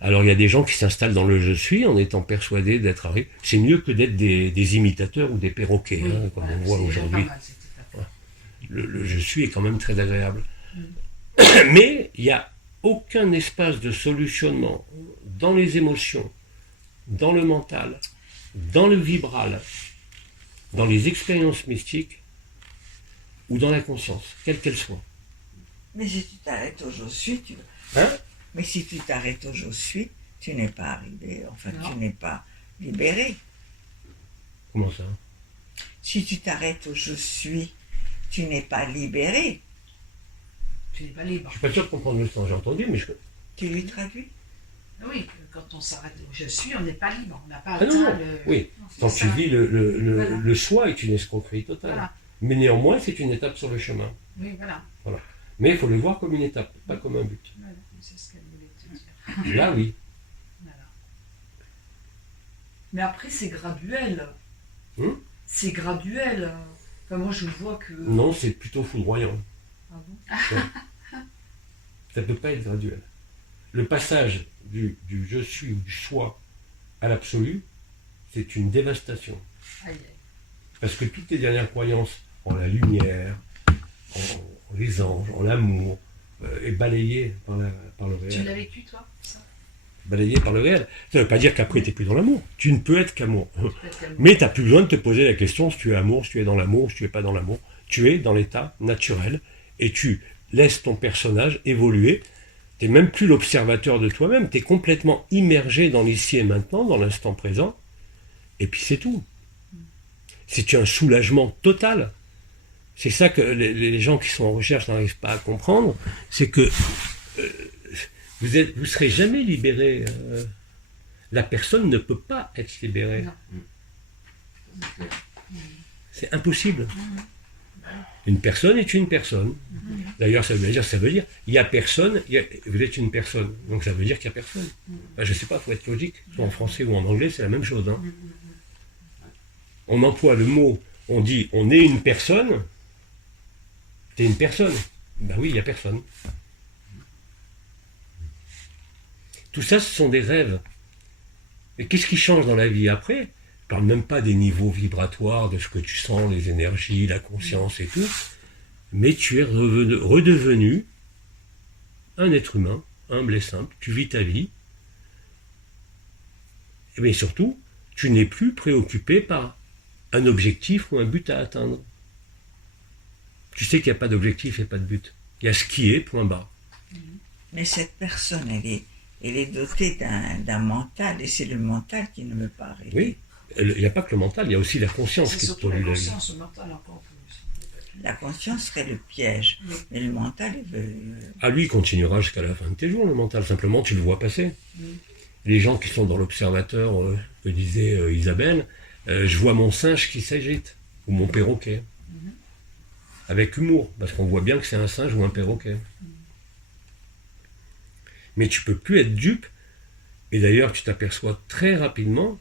Alors il y a des gens qui s'installent dans le je suis en étant persuadés d'être arrivés. C'est mieux que d'être des imitateurs ou des perroquets, Oui, hein, comme voilà, on voit c'est déjà aujourd'hui. pas mal, cette étape. Le je suis est quand même très agréable. Mais il n'y a aucun espace de solutionnement dans les émotions, dans le mental, dans le vibral, dans les expériences mystiques ou dans la conscience, quelle qu'elle soit. Mais si tu t'arrêtes au je suis, Hein? mais si tu t'arrêtes au je suis, tu n'es pas arrivé, enfin Non. tu n'es pas libéré. Comment ça? Si tu t'arrêtes au je suis, tu n'es pas libéré. Tu n'es pas libre. Je suis pas sûr de comprendre le sens, j'ai entendu, mais je... Tu lui traduis? Oui, quand on s'arrête au je suis, on n'est pas libre. On n'a pas Ah non, atteint non, le. oui. Non, c'est Quand ça. tu vis Voilà. le soi est une escroquerie totale. Voilà. Mais néanmoins, c'est une étape sur le chemin. Oui, voilà. Mais il faut le voir comme une étape, pas comme un but. Voilà. C'est ce qu'elle voulait te dire. Là, oui. Voilà. Mais après, c'est graduel. Hum? C'est graduel. Enfin, moi, je vois que... Non, c'est plutôt foudroyant. Ah bon? Ça ne peut pas être graduel. Le passage du je suis ou du soi à l'absolu, c'est une dévastation. Aïe, aïe. Parce que toutes les dernières croyances en la lumière, en les anges, en l'amour, est balayée par le réel. Tu l'as vécu, toi, ça? Balayée par le réel. Ça ne veut pas dire qu'après tu n'es plus dans l'amour. Tu ne peux être qu'amour. Peut-être qu'elle- Mais tu n'as plus besoin de te poser la question si tu es amour, si tu es dans l'amour, si tu n'es pas dans l'amour. Tu es dans l'état naturel et tu laisses ton personnage évoluer. Tu n'es même plus l'observateur de toi-même, tu es complètement immergé dans l'ici et maintenant, dans l'instant présent, et puis c'est tout. C'est un soulagement total. C'est ça que les gens qui sont en recherche n'arrivent pas à comprendre, c'est que vous serez jamais libéré. La personne ne peut pas être libérée. Non. C'est impossible. Une personne est une personne. D'ailleurs, ça veut dire, il y a personne, vous êtes une personne. Donc ça veut dire qu'il n'y a personne. Enfin, je ne sais pas, il faut être logique. Soit en français ou en anglais, c'est la même chose. Hein. On emploie le mot, on dit on est une personne, t'es une personne. Ben oui, il n'y a personne. Tout ça, ce sont des rêves. Et qu'est-ce qui change dans la vie après? Je ne parle même pas des niveaux vibratoires, de ce que tu sens, les énergies, la conscience et tout. Mais tu es redevenu un être humain, humble et simple. Tu vis ta vie. Mais surtout, tu n'es plus préoccupé par un objectif ou un but à atteindre. Tu sais qu'il n'y a pas d'objectif et pas de but. Il y a ce qui est, point barre. Mais cette personne, elle est dotée d'un mental, et c'est le mental qui ne veut pas arrêter. Oui, il n'y a pas que le mental, il y a aussi la conscience C'est qui surtout la pollue la vie. conscience, le mental encore plus. La conscience serait le piège, Oui. mais le mental, il veut... Ah, lui, il continuera jusqu'à la fin de tes jours, le mental. Simplement, tu le vois passer. Oui. Les gens qui sont dans l'observateur, que disait Isabelle, je vois mon singe qui s'agite, ou mon perroquet. Avec humour, parce qu'on voit bien que c'est un singe ou un perroquet. Mais tu peux plus être dupe, et d'ailleurs, tu t'aperçois très rapidement,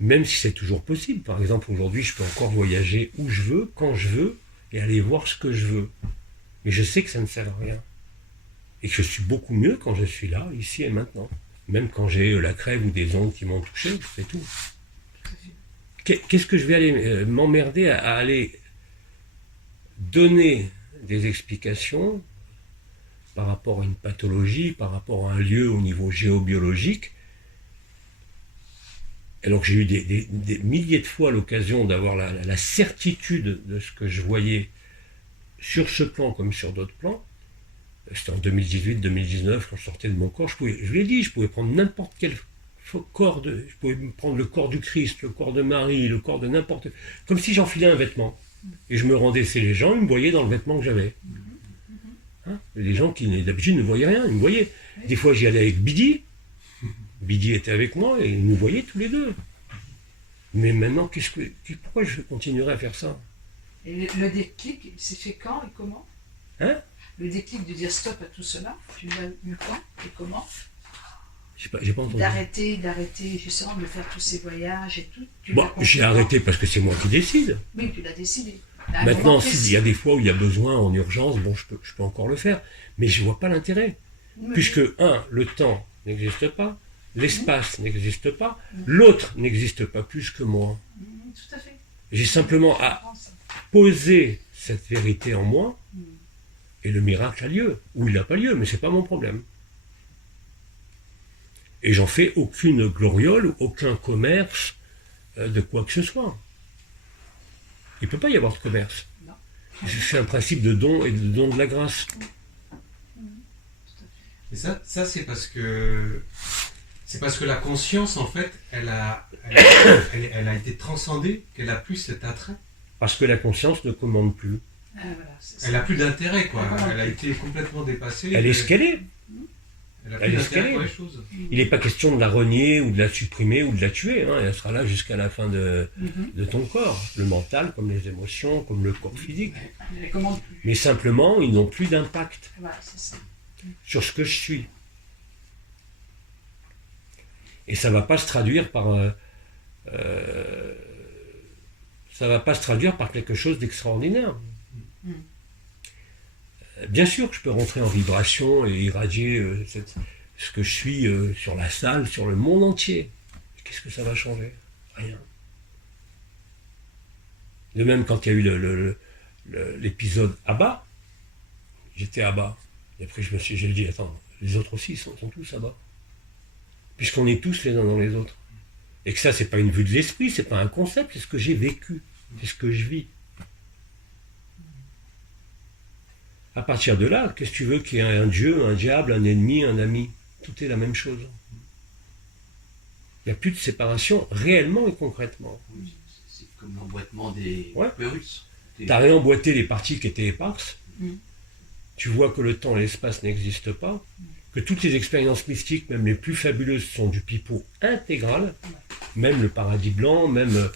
même si c'est toujours possible. Par exemple, aujourd'hui, je peux encore voyager où je veux, quand je veux, et aller voir ce que je veux. Mais je sais que ça ne sert à rien. Et que je suis beaucoup mieux quand je suis là, ici et maintenant. Même quand j'ai la crève ou des ongles qui m'ont touché, c'est tout. Qu'est-ce que je vais aller m'emmerder à aller donner des explications par rapport à une pathologie, par rapport à un lieu au niveau géobiologique, alors que j'ai eu des milliers de fois l'occasion d'avoir la certitude de ce que je voyais sur ce plan comme sur d'autres plans, C'était en 2018-2019, quand je sortais de mon corps, je lui ai dit, je pouvais prendre n'importe quel corps, je pouvais prendre le corps du Christ, le corps de Marie, le corps de n'importe... Comme si j'enfilais un vêtement. Et je me rendais chez les gens, ils me voyaient dans le vêtement que j'avais. Hein, les gens qui d'habitude ne voyaient rien, ils me voyaient. Des fois j'y allais avec Bidi, Bidi était avec moi et ils nous voyaient tous les deux. Mais maintenant, pourquoi je continuerai à faire ça? Et le déclic, il s'est fait quand et comment? Hein? Le déclic de dire stop à tout cela, tu l'as eu quand et comment? J'ai pas entendu. D'arrêter justement de faire tous ces voyages et tout. Bon, j'ai arrêté parce que c'est moi qui décide. Oui, tu l'as décidé. Maintenant, s'il y a des fois où il y a besoin en urgence, bon, je peux encore le faire. Mais je vois pas l'intérêt. Puisque, le temps n'existe pas, l'espace n'existe pas, l'autre n'existe pas plus que moi. Tout à fait. J'ai simplement à poser cette vérité en moi, et le miracle a lieu. Ou il n'a pas lieu, mais c'est pas mon problème. Et j'en fais aucune gloriole, aucun commerce de quoi que ce soit. Il ne peut pas y avoir de commerce. C'est un principe de don et de don de la grâce. Et ça c'est parce que la conscience, en fait, elle a été transcendée, qu'elle a plus cet attrait. Parce que la conscience ne commande plus. Voilà, elle a plus d'intérêt, quoi. Elle a été complètement dépassée. Elle est ce qu'elle est. Elle est ce qu'elle est. Il n'est pas question de la renier ou de la supprimer ou de la tuer. Hein. Elle sera là jusqu'à la fin de ton corps. Le mental, comme les émotions, comme le corps physique. Mais simplement, ils n'ont plus d'impact sur ce que je suis. Et ça ne va pas se traduire par... quelque chose d'extraordinaire. Bien sûr que je peux rentrer en vibration et irradier ce que je suis sur la salle, sur le monde entier. Qu'est-ce que ça va changer? Rien. De même, quand il y a eu l'épisode Abba, j'étais Abba. Et après, j'ai dit, attends, les autres aussi sont tous Abba. Puisqu'on est tous les uns dans les autres. Et que ça, c'est pas une vue de l'esprit, c'est pas un concept, c'est ce que j'ai vécu, c'est ce que je vis. À partir de là, qu'est-ce que tu veux qu'il y ait un Dieu, un diable, un ennemi, un ami? Tout est la même chose. Il n'y a plus de séparation réellement et concrètement. C'est comme l'emboîtement des russes. Tu as réemboîté les parties qui étaient éparses. Tu vois que le temps et l'espace n'existent pas. Que toutes les expériences mystiques, même les plus fabuleuses, sont du pipeau intégral. Même le paradis blanc, même...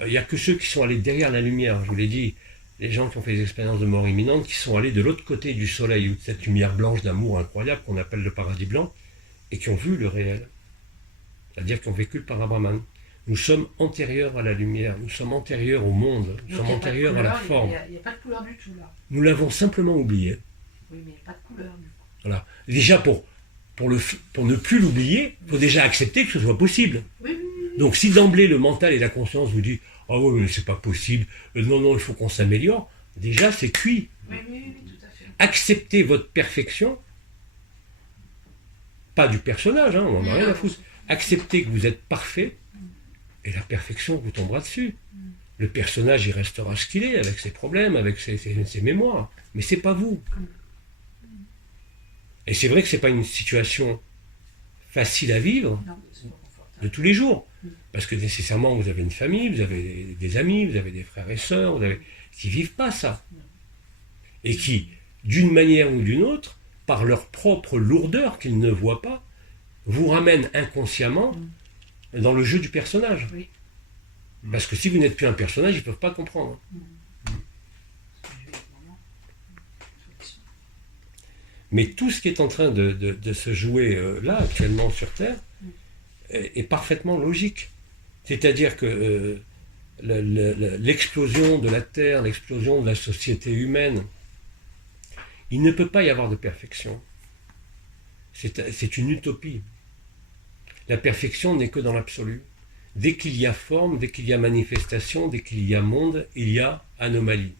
Il n'y a que ceux qui sont allés derrière la lumière, je vous l'ai dit. Les gens qui ont fait des expériences de mort imminente, qui sont allés de l'autre côté du soleil, ou de cette lumière blanche d'amour incroyable qu'on appelle le paradis blanc, et qui ont vu le réel. C'est-à-dire qui ont vécu le parabrahman. Nous sommes antérieurs à la lumière, nous sommes antérieurs au monde, nous sommes antérieurs à la forme. Il n'y a pas de couleur du tout là. Nous l'avons simplement oublié. Oui, mais il n'y a pas de couleur du coup. Voilà. Déjà, pour ne plus l'oublier, il faut déjà accepter que ce soit possible. Oui. Donc si d'emblée le mental et la conscience vous disent « Ah oui, mais c'est pas possible, non, il faut qu'on s'améliore », déjà c'est cuit. Oui, tout à fait. Acceptez votre perfection, pas du personnage, on n'en a rien à foutre. Acceptez que vous êtes parfait, et la perfection vous tombera dessus. Le personnage, il restera ce qu'il est, avec ses problèmes, avec ses mémoires, mais c'est pas vous. Et c'est vrai que c'est pas une situation facile à vivre, de tous les jours. Parce que nécessairement, vous avez une famille, vous avez des amis, vous avez des frères et sœurs, qui ne vivent pas ça. Et qui, d'une manière ou d'une autre, par leur propre lourdeur qu'ils ne voient pas, vous ramènent inconsciemment dans le jeu du personnage. Oui. Parce que si vous n'êtes plus un personnage, ils ne peuvent pas comprendre. Mais tout ce qui est en train de se jouer là, actuellement sur Terre, est parfaitement logique. C'est-à-dire que l'explosion de la Terre, l'explosion de la société humaine, il ne peut pas y avoir de perfection. C'est une utopie. La perfection n'est que dans l'absolu. Dès qu'il y a forme, dès qu'il y a manifestation, dès qu'il y a monde, il y a anomalie.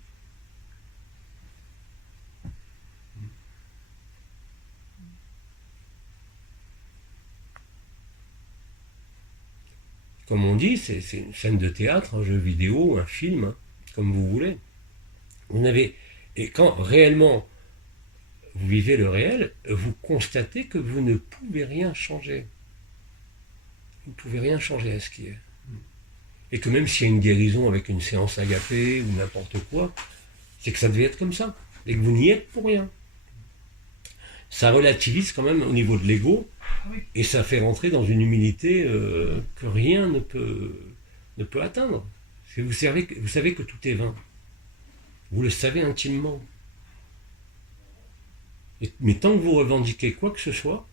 Comme on dit, c'est une scène de théâtre, un jeu vidéo, un film, comme vous voulez. Et quand réellement vous vivez le réel, vous constatez que vous ne pouvez rien changer. Vous ne pouvez rien changer à ce qui est. Et que même s'il y a une guérison avec une séance agapée ou n'importe quoi, c'est que ça devait être comme ça. Et que vous n'y êtes pour rien. Ça relativise quand même au niveau de l'ego, et ça fait rentrer dans une humilité que rien ne peut atteindre. Parce que vous savez que tout est vain. Vous le savez intimement. Mais tant que vous revendiquez quoi que ce soit,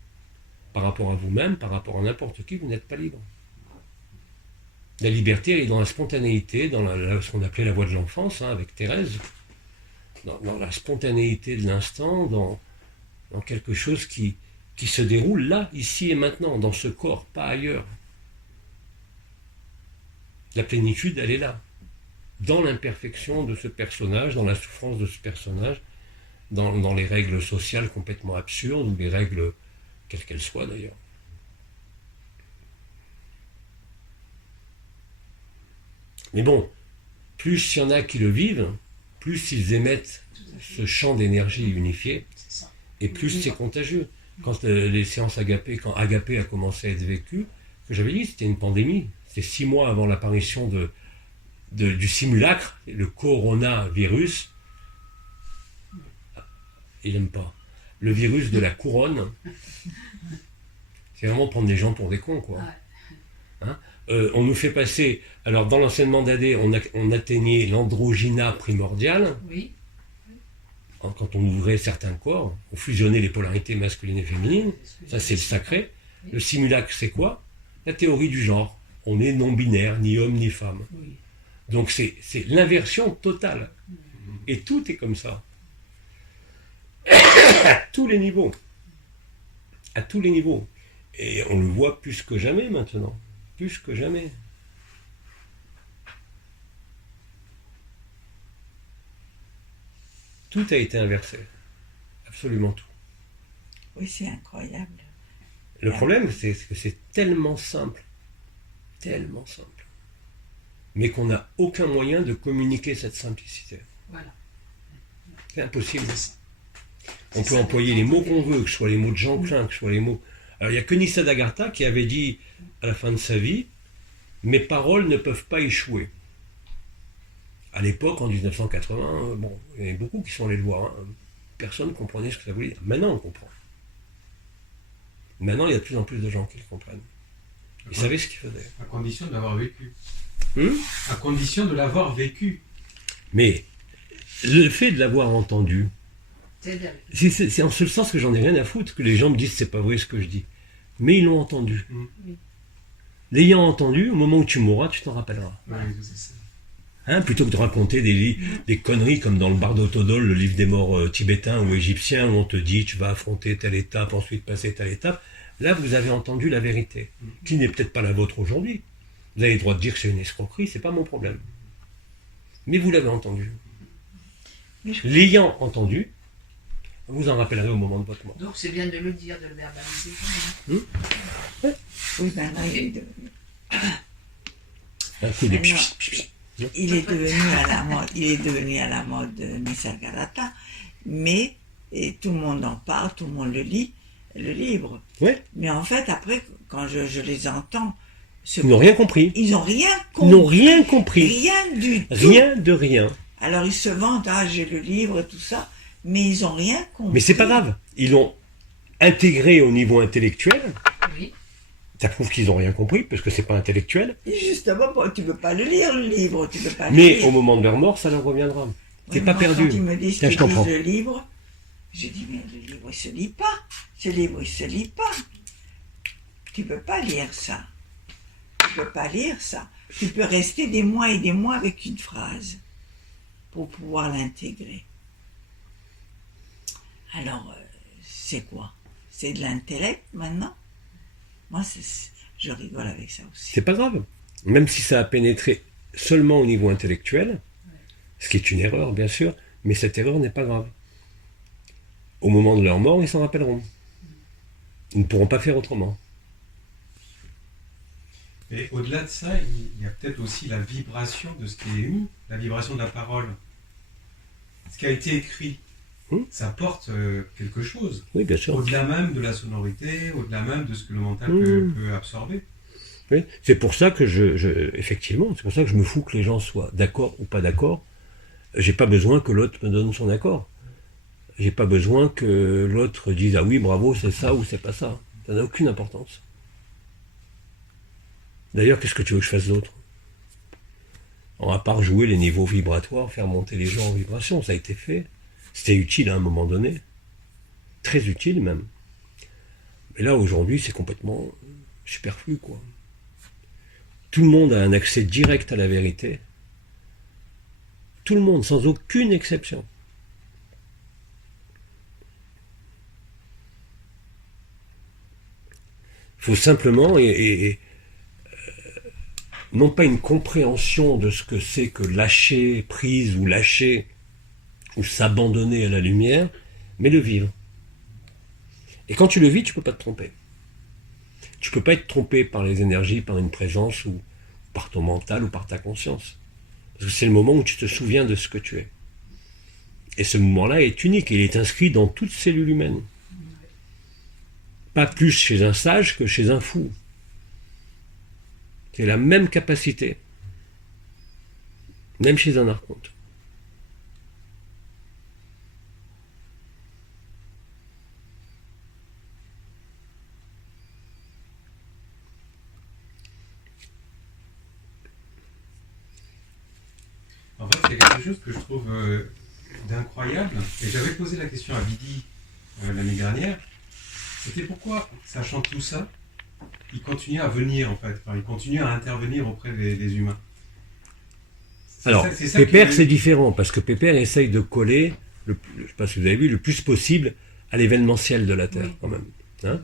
par rapport à vous-même, par rapport à n'importe qui, vous n'êtes pas libre. La liberté, elle est dans la spontanéité, dans ce qu'on appelait la voie de l'enfance, hein, avec Thérèse, dans la spontanéité de l'instant, dans quelque chose qui se déroule là, ici et maintenant, dans ce corps, pas ailleurs. La plénitude, elle est là, dans l'imperfection de ce personnage, dans la souffrance de ce personnage, dans les règles sociales complètement absurdes, ou les règles, quelles qu'elles soient d'ailleurs. Mais bon, plus il y en a qui le vivent, plus ils émettent ce champ d'énergie unifié, et plus c'est contagieux. Quand les séances agapées, quand Agapé a commencé à être vécu, que j'avais dit, c'était une pandémie. C'était 6 mois avant l'apparition du simulacre, le coronavirus. Il n'aime pas. Le virus de la couronne. C'est vraiment prendre les gens pour des cons, quoi. Hein, on nous fait passer... Alors, dans l'enseignement d'Adé, on atteignait l'androgyna primordial. Oui. Quand on ouvrait certains corps, on fusionnait les polarités masculines et féminines. Ça, c'est le sacré. Le simulacre, c'est quoi? La théorie du genre. On est non-binaire, ni homme, ni femme. Oui. Donc, c'est l'inversion totale. Et tout est comme ça. À tous les niveaux. À tous les niveaux. Et on le voit plus que jamais maintenant. Plus que jamais. Tout a été inversé. Absolument tout. Oui, c'est incroyable. Le problème, c'est que c'est tellement simple. Tellement simple. Mais qu'on n'a aucun moyen de communiquer cette simplicité. Voilà. C'est impossible. C'est ça. On peut employer les mots qu'on veut, que ce soit les mots de Jean Klein, que ce soit les mots... Alors, il y a que Nisargadatta qui avait dit, à la fin de sa vie, « Mes paroles ne peuvent pas échouer ». À l'époque, en 1980, bon, il y en a beaucoup qui sont allés le voir. Hein. Personne ne comprenait ce que ça voulait dire. Maintenant, on comprend. Maintenant, il y a de plus en plus de gens qui le comprennent. Ils savaient ce qu'ils faisaient. À condition de l'avoir vécu. Hum? À condition de l'avoir vécu. Mais le fait de l'avoir entendu, c'est en ce sens que j'en ai rien à foutre, que les gens me disent c'est pas vrai ce que je dis. Mais ils l'ont entendu. Oui. L'ayant entendu, au moment où tu mourras, tu t'en rappelleras. Oui, c'est ça. Hein, plutôt que de raconter des conneries comme dans le Bardo Todol, le livre des morts tibétains ou égyptiens, où on te dit tu vas affronter telle étape, ensuite passer telle étape. Là, vous avez entendu la vérité, qui n'est peut-être pas la vôtre aujourd'hui. Vous avez le droit de dire que c'est une escroquerie, c'est pas mon problème. Mais vous l'avez entendu. L'ayant entendu, vous en rappellerez au moment de votre mort. Donc c'est bien de le dire, de le verbaliser quand même. Oui, maintenant, il est devenu... Un coup de Maintenant, il est devenu à la mode Nisargadatta, mais et tout le monde en parle, tout le monde le lit, le livre. Ouais. Mais en fait, après, quand je les entends, Ils n'ont rien compris. ils n'ont rien Ils compris. n'ont rien compris. Rien du tout. Rien de rien. Alors ils se vantent, ah j'ai le livre, tout ça, mais ils n'ont rien compris. Mais c'est pas grave. Ils l'ont intégré au niveau intellectuel. Oui. Ça prouve qu'ils n'ont rien compris, parce que c'est pas intellectuel. Et justement, bon, tu ne peux pas le lire, le livre, tu peux pas le Mais lire. au moment de leur mort, ça leur reviendra. T'es Oui, pas moi, perdu. Quand ils me disent Tiens, qu'ils je comprends. lisent le livre, je dis, mais le livre, il se lit pas. Ce livre, il se lit pas. Tu peux pas lire ça. Tu peux pas lire ça. Tu peux rester des mois et des mois avec une phrase pour pouvoir l'intégrer. Alors, c'est quoi? C'est de l'intellect maintenant? Moi, je rigole avec ça aussi. C'est pas grave. Même si ça a pénétré seulement au niveau intellectuel, ce qui est une erreur, bien sûr, mais cette erreur n'est pas grave. Au moment de leur mort, ils s'en rappelleront. Ils ne pourront pas faire autrement. Et au-delà de ça, il y a peut-être aussi la vibration de ce qui est émis, la vibration de la parole. Ce qui a été écrit. ça apporte quelque chose. Oui, bien sûr. Au-delà même de la sonorité, au-delà même de ce que le mental peut absorber. Oui. C'est pour ça que effectivement, c'est pour ça que je me fous que les gens soient d'accord ou pas d'accord. J'ai pas besoin que l'autre me donne son accord. J'ai pas besoin que l'autre dise ah oui, bravo, c'est ça ou c'est pas ça. Ça n'a aucune importance. D'ailleurs, qu'est-ce que tu veux que je fasse d'autre? À part jouer les niveaux vibratoires, faire monter les gens en vibration, ça a été fait. C'était utile à un moment donné. Très utile même. Mais là, aujourd'hui, c'est complètement superflu, quoi. Tout le monde a un accès direct à la vérité. Tout le monde, sans aucune exception. Il faut simplement, non pas une compréhension de ce que c'est que lâcher prise ou lâcher ou s'abandonner à la lumière, mais le vivre. Et quand tu le vis, tu ne peux pas te tromper. Tu ne peux pas être trompé par les énergies, par une présence ou par ton mental ou par ta conscience. Parce que c'est le moment où tu te souviens de ce que tu es. Et ce moment-là est unique, il est inscrit dans toute cellule humaine. Pas plus chez un sage que chez un fou. C'est la même capacité. Même chez un archonte. En fait, il y a quelque chose que je trouve d'incroyable, et j'avais posé la question à Bidi l'année dernière, c'était pourquoi, sachant tout ça, il continue à venir en fait, enfin, il continue à intervenir auprès des humains. Alors, Pépère, c'est différent, parce que Pépère essaye de coller, je ne sais pas si vous avez vu, le plus possible à l'événementiel de la Terre, quand même. Hein,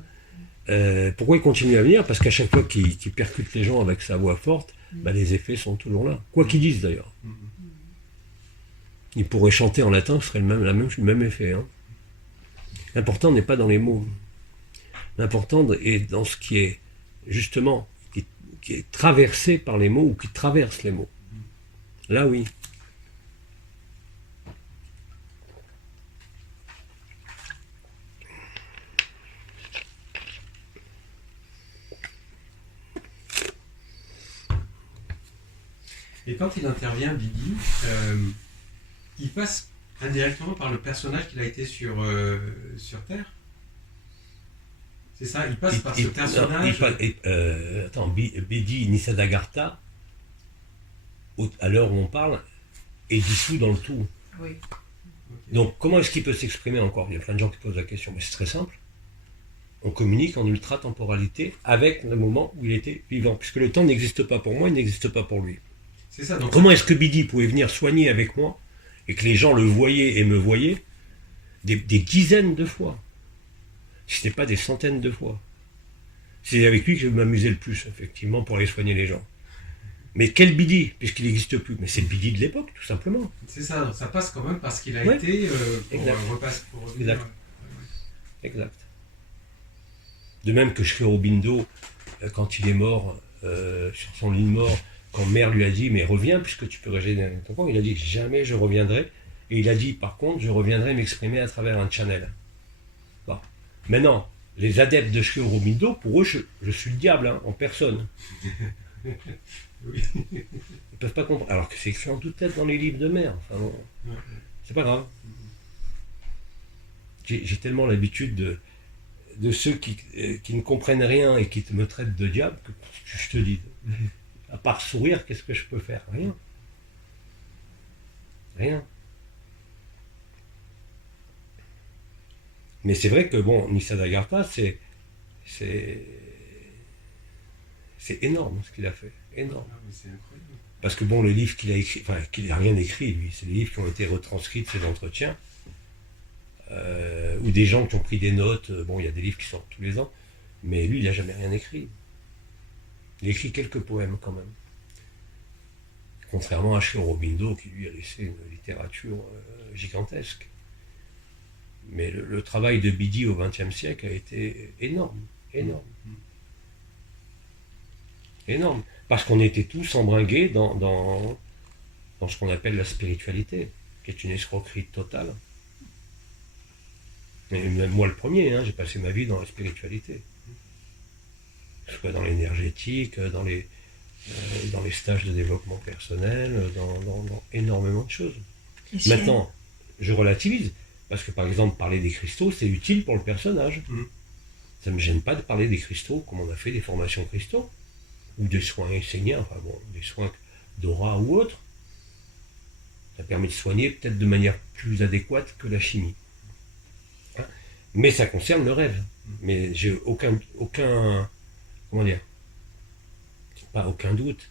pourquoi il continue à venir? Parce qu'à chaque fois qu'il percute les gens avec sa voix forte, bah, les effets sont toujours là. Quoi qu'ils disent d'ailleurs. Il pourrait chanter en latin, ce serait le même effet. Hein. L'important n'est pas dans les mots. L'important est dans ce qui est, justement, qui est traversé par les mots ou qui traverse les mots. Là, oui. Et quand il intervient, Bidi, il passe indirectement par le personnage qu'il a été sur Terre. C'est ça, il passe par ce personnage. Attends, Bidi Nisadagartha, à l'heure où on parle, est dissous dans le tout. Oui. Donc, comment est-ce qu'il peut s'exprimer encore? Il y a plein de gens qui posent la question, mais c'est très simple. On communique en ultra-temporalité avec le moment où il était vivant, puisque le temps n'existe pas pour moi, il n'existe pas pour lui. C'est ça, donc comment est-ce que Bidi pouvait venir soigner avec moi et que les gens le voyaient et me voyaient des dizaines de fois, si ce n'est pas des centaines de fois. C'est avec lui que je m'amusais le plus, effectivement, pour aller soigner les gens. Mais quel Bidi, puisqu'il n'existe plus? Mais c'est le Bidi de l'époque, tout simplement. C'est ça, ça passe quand même parce qu'il a Ouais. été Exact. pour revenir. Exact. Exact. De même que Sri Aurobindo, quand il est mort, sur son lit de mort, quand mère lui a dit « mais reviens puisque tu peux régénérer ton corps », il a dit « jamais je reviendrai ». Et il a dit « par contre, je reviendrai m'exprimer à travers un channel ». Bon. Maintenant, les adeptes de Sri Aurobindo, pour eux, je suis le diable, hein, en personne. Oui. Ils ne peuvent pas comprendre. Alors que c'est écrit en toute tête dans les livres de mère. Enfin, bon, c'est pas grave. J'ai tellement l'habitude de ceux qui ne comprennent rien et qui me traitent de diable que je te dis, à part sourire, qu'est-ce que je peux faire? Rien. Rien. Mais c'est vrai que, bon, Nisadagartha, c'est énorme ce qu'il a fait. Énorme. Ah, mais c'est incroyable. Parce que, bon, le livre qu'il a écrit, enfin, qu'il n'a rien écrit, lui, c'est les livres qui ont été retranscrits de ses entretiens, ou des gens qui ont pris des notes. Bon, il y a des livres qui sortent tous les ans, mais lui, il n'a jamais rien écrit. Il a écrit quelques poèmes quand même. Contrairement à Sri Aurobindo, qui lui a laissé une littérature gigantesque. Mais le travail de Bidi au XXe siècle a été énorme, énorme. Énorme. Parce qu'on était tous embringués dans ce qu'on appelle la spiritualité, qui est une escroquerie totale. Et même moi le premier, hein, j'ai passé ma vie dans la spiritualité. Que ce soit dans l'énergétique, dans les stages de développement personnel, dans énormément de choses. Et si Maintenant, je relativise, parce que par exemple, parler des cristaux, c'est utile pour le personnage. Ça ne me gêne pas de parler des cristaux, comme on a fait des formations cristaux, ou des soins enseignants, enfin bon, des soins d'aura ou autres. Ça permet de soigner peut-être de manière plus adéquate que la chimie. Hein. Mais ça concerne le rêve. Mais j'ai aucun, comment dire, pas aucun doute,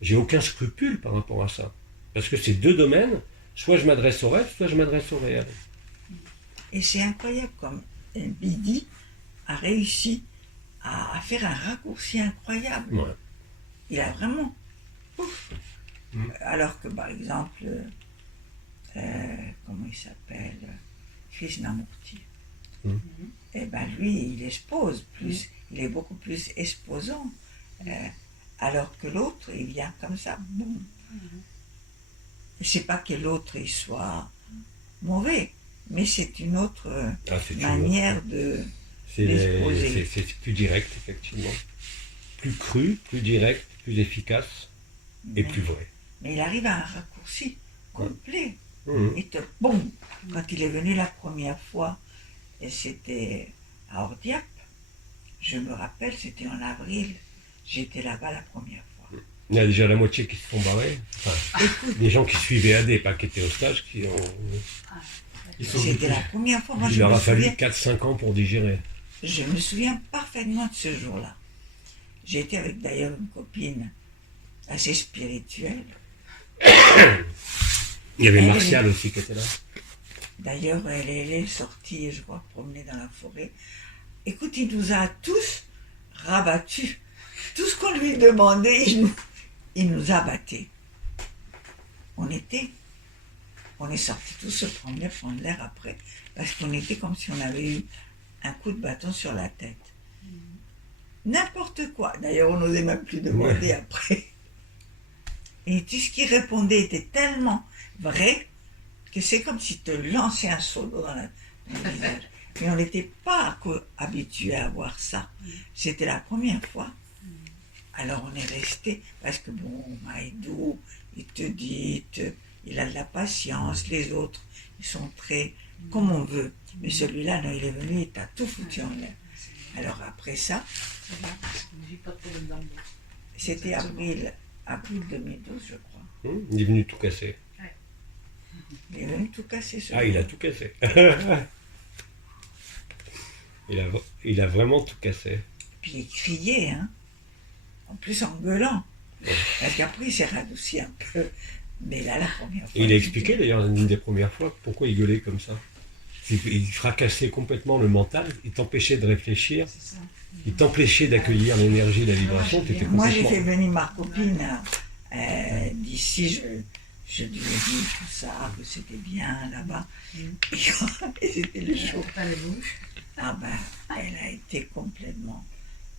j'ai aucun scrupule par rapport à ça. Parce que c'est deux domaines, soit je m'adresse au rêve, soit je m'adresse au réel. Et c'est incroyable comme Bidi a réussi à faire un raccourci incroyable. Ouais. Il a vraiment... Ouf. Alors que, par exemple, comment il s'appelle, Krishnamurti, eh ben lui, il expose plus, il est beaucoup plus exposant. Alors que l'autre, il vient comme ça, boum. C'est pas que l'autre il soit mauvais, mais c'est une autre manière de d'exposer. C'est plus direct, effectivement. Plus cru, plus direct, plus efficace et plus vrai. Mais il arrive à un raccourci complet. Mmh. Et boum, quand il est venu la première fois, et c'était à Ordiap, je me rappelle, c'était en avril, j'étais là-bas la première fois. Il y a déjà la moitié qui se font barrer. Enfin, des gens qui suivaient AD, pas qui étaient au stage, qui ont... C'était la première fois, moi Il je leur me a fallu souviens, 4-5 ans pour digérer. je me souviens parfaitement de ce jour-là. J'étais avec d'ailleurs une copine assez spirituelle. Il y avait Elle Martial aussi qui était là. D'ailleurs, elle est sortie, je crois, promener dans la forêt. Écoute, il nous a tous rabattus. Tout ce qu'on lui demandait, il nous a battus. On est sortis tous se promener, prendre l'air après, parce qu'on était comme si on avait eu un coup de bâton sur la tête. N'importe quoi. D'ailleurs, on n'osait même plus demander après. Et tout ce qui répondait était tellement vrai que c'est comme si te lançait un seau d'eau dans le visage. Mais on n'était pas habitué à voir ça. C'était la première fois. Alors on est resté, parce que bon, Maïdou, il te dit, il a de la patience, les autres, ils sont très comme on veut. Mais celui-là, non, il est venu, il t'a tout foutu en l'air. Alors après ça, c'était avril 2012, je crois. Il est venu tout casser. Il est venu tout casser. Ah, il a tout cassé. il a vraiment tout cassé. Puis il criait, hein. En plus en gueulant. Parce qu'après, il s'est radouci un peu. Mais là, la première fois... Et il a expliqué d'ailleurs, une des premières fois, pourquoi il gueulait comme ça. Il fracassait complètement le mental, il t'empêchait de réfléchir, il t'empêchait d'accueillir l'énergie, la vibration. Moi, j'ai fait venir ma copine d'ici, je lui ai dit tout ça, que c'était bien là-bas. Et c'était le chaud. Ah ben, elle a été complètement...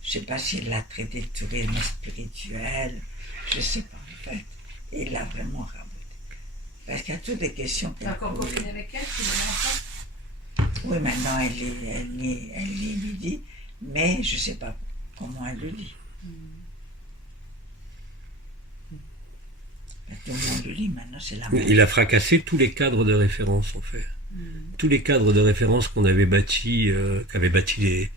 Je ne sais pas s'il l'a traité de tourisme spirituel, je ne sais pas en fait. Et il l'a vraiment raboté. Parce qu'il y a toutes des questions. Tu as encore copine avec elle, tu l'as oui, maintenant elle lui dit, mais je ne sais pas comment elle lui dit. Tout le monde lui dit, maintenant c'est la même. Il a fracassé tous les cadres de référence en fait. Tous les cadres de référence qu'on avait bâtis, qu'avaient bâtis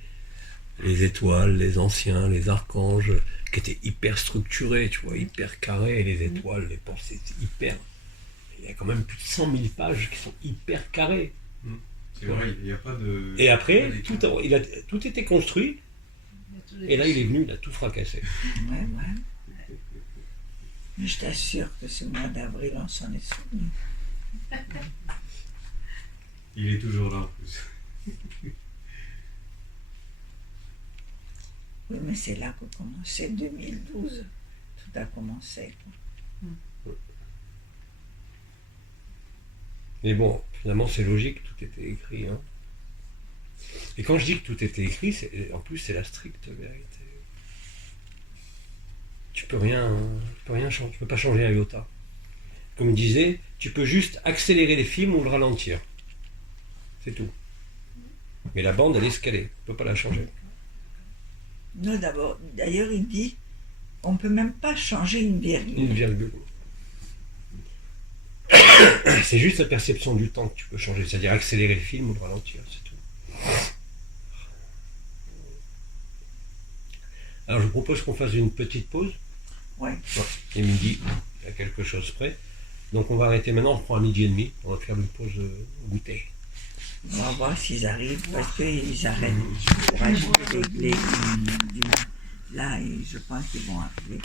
les étoiles, les anciens, les archanges, qui étaient hyper structurés, tu vois, hyper carrés, les étoiles, les pensées, c'est hyper... Il y a quand même plus de 100 000 pages qui sont hyper carrées. C'est vrai, il n'y a pas de... Et après, tout était construit, et là il est venu, il a tout fracassé. Ouais. Mais je t'assure que ce mois d'avril, on s'en est souvenu. Il est toujours là en plus. Oui, mais c'est là que commençait 2012. Tout a commencé. Quoi. Mais bon, finalement c'est logique, tout était écrit. Hein. Et quand je dis que tout était écrit, en plus c'est la stricte vérité. Tu peux rien changer, tu peux pas changer un iota. Comme je disais, tu peux juste accélérer les films ou le ralentir. C'est tout. Mais la bande, elle est ce qu'elle est. On ne peut pas la changer. Non, d'abord, d'ailleurs, il dit, on ne peut même pas changer une virgule. Une virgule. C'est juste la perception du temps que tu peux changer, c'est-à-dire accélérer le film ou le ralentir, c'est tout. Alors je vous propose qu'on fasse une petite pause. Ouais. C'est midi, à quelque chose près. Donc on va arrêter maintenant, on reprend à 12h30, on va faire une pause goûter. On va voir s'ils arrivent, parce qu'ils arrêtent pour ajouter des là, et je pense qu'ils vont arriver.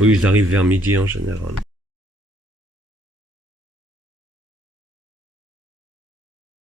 Oui, ils arrivent vers midi en général.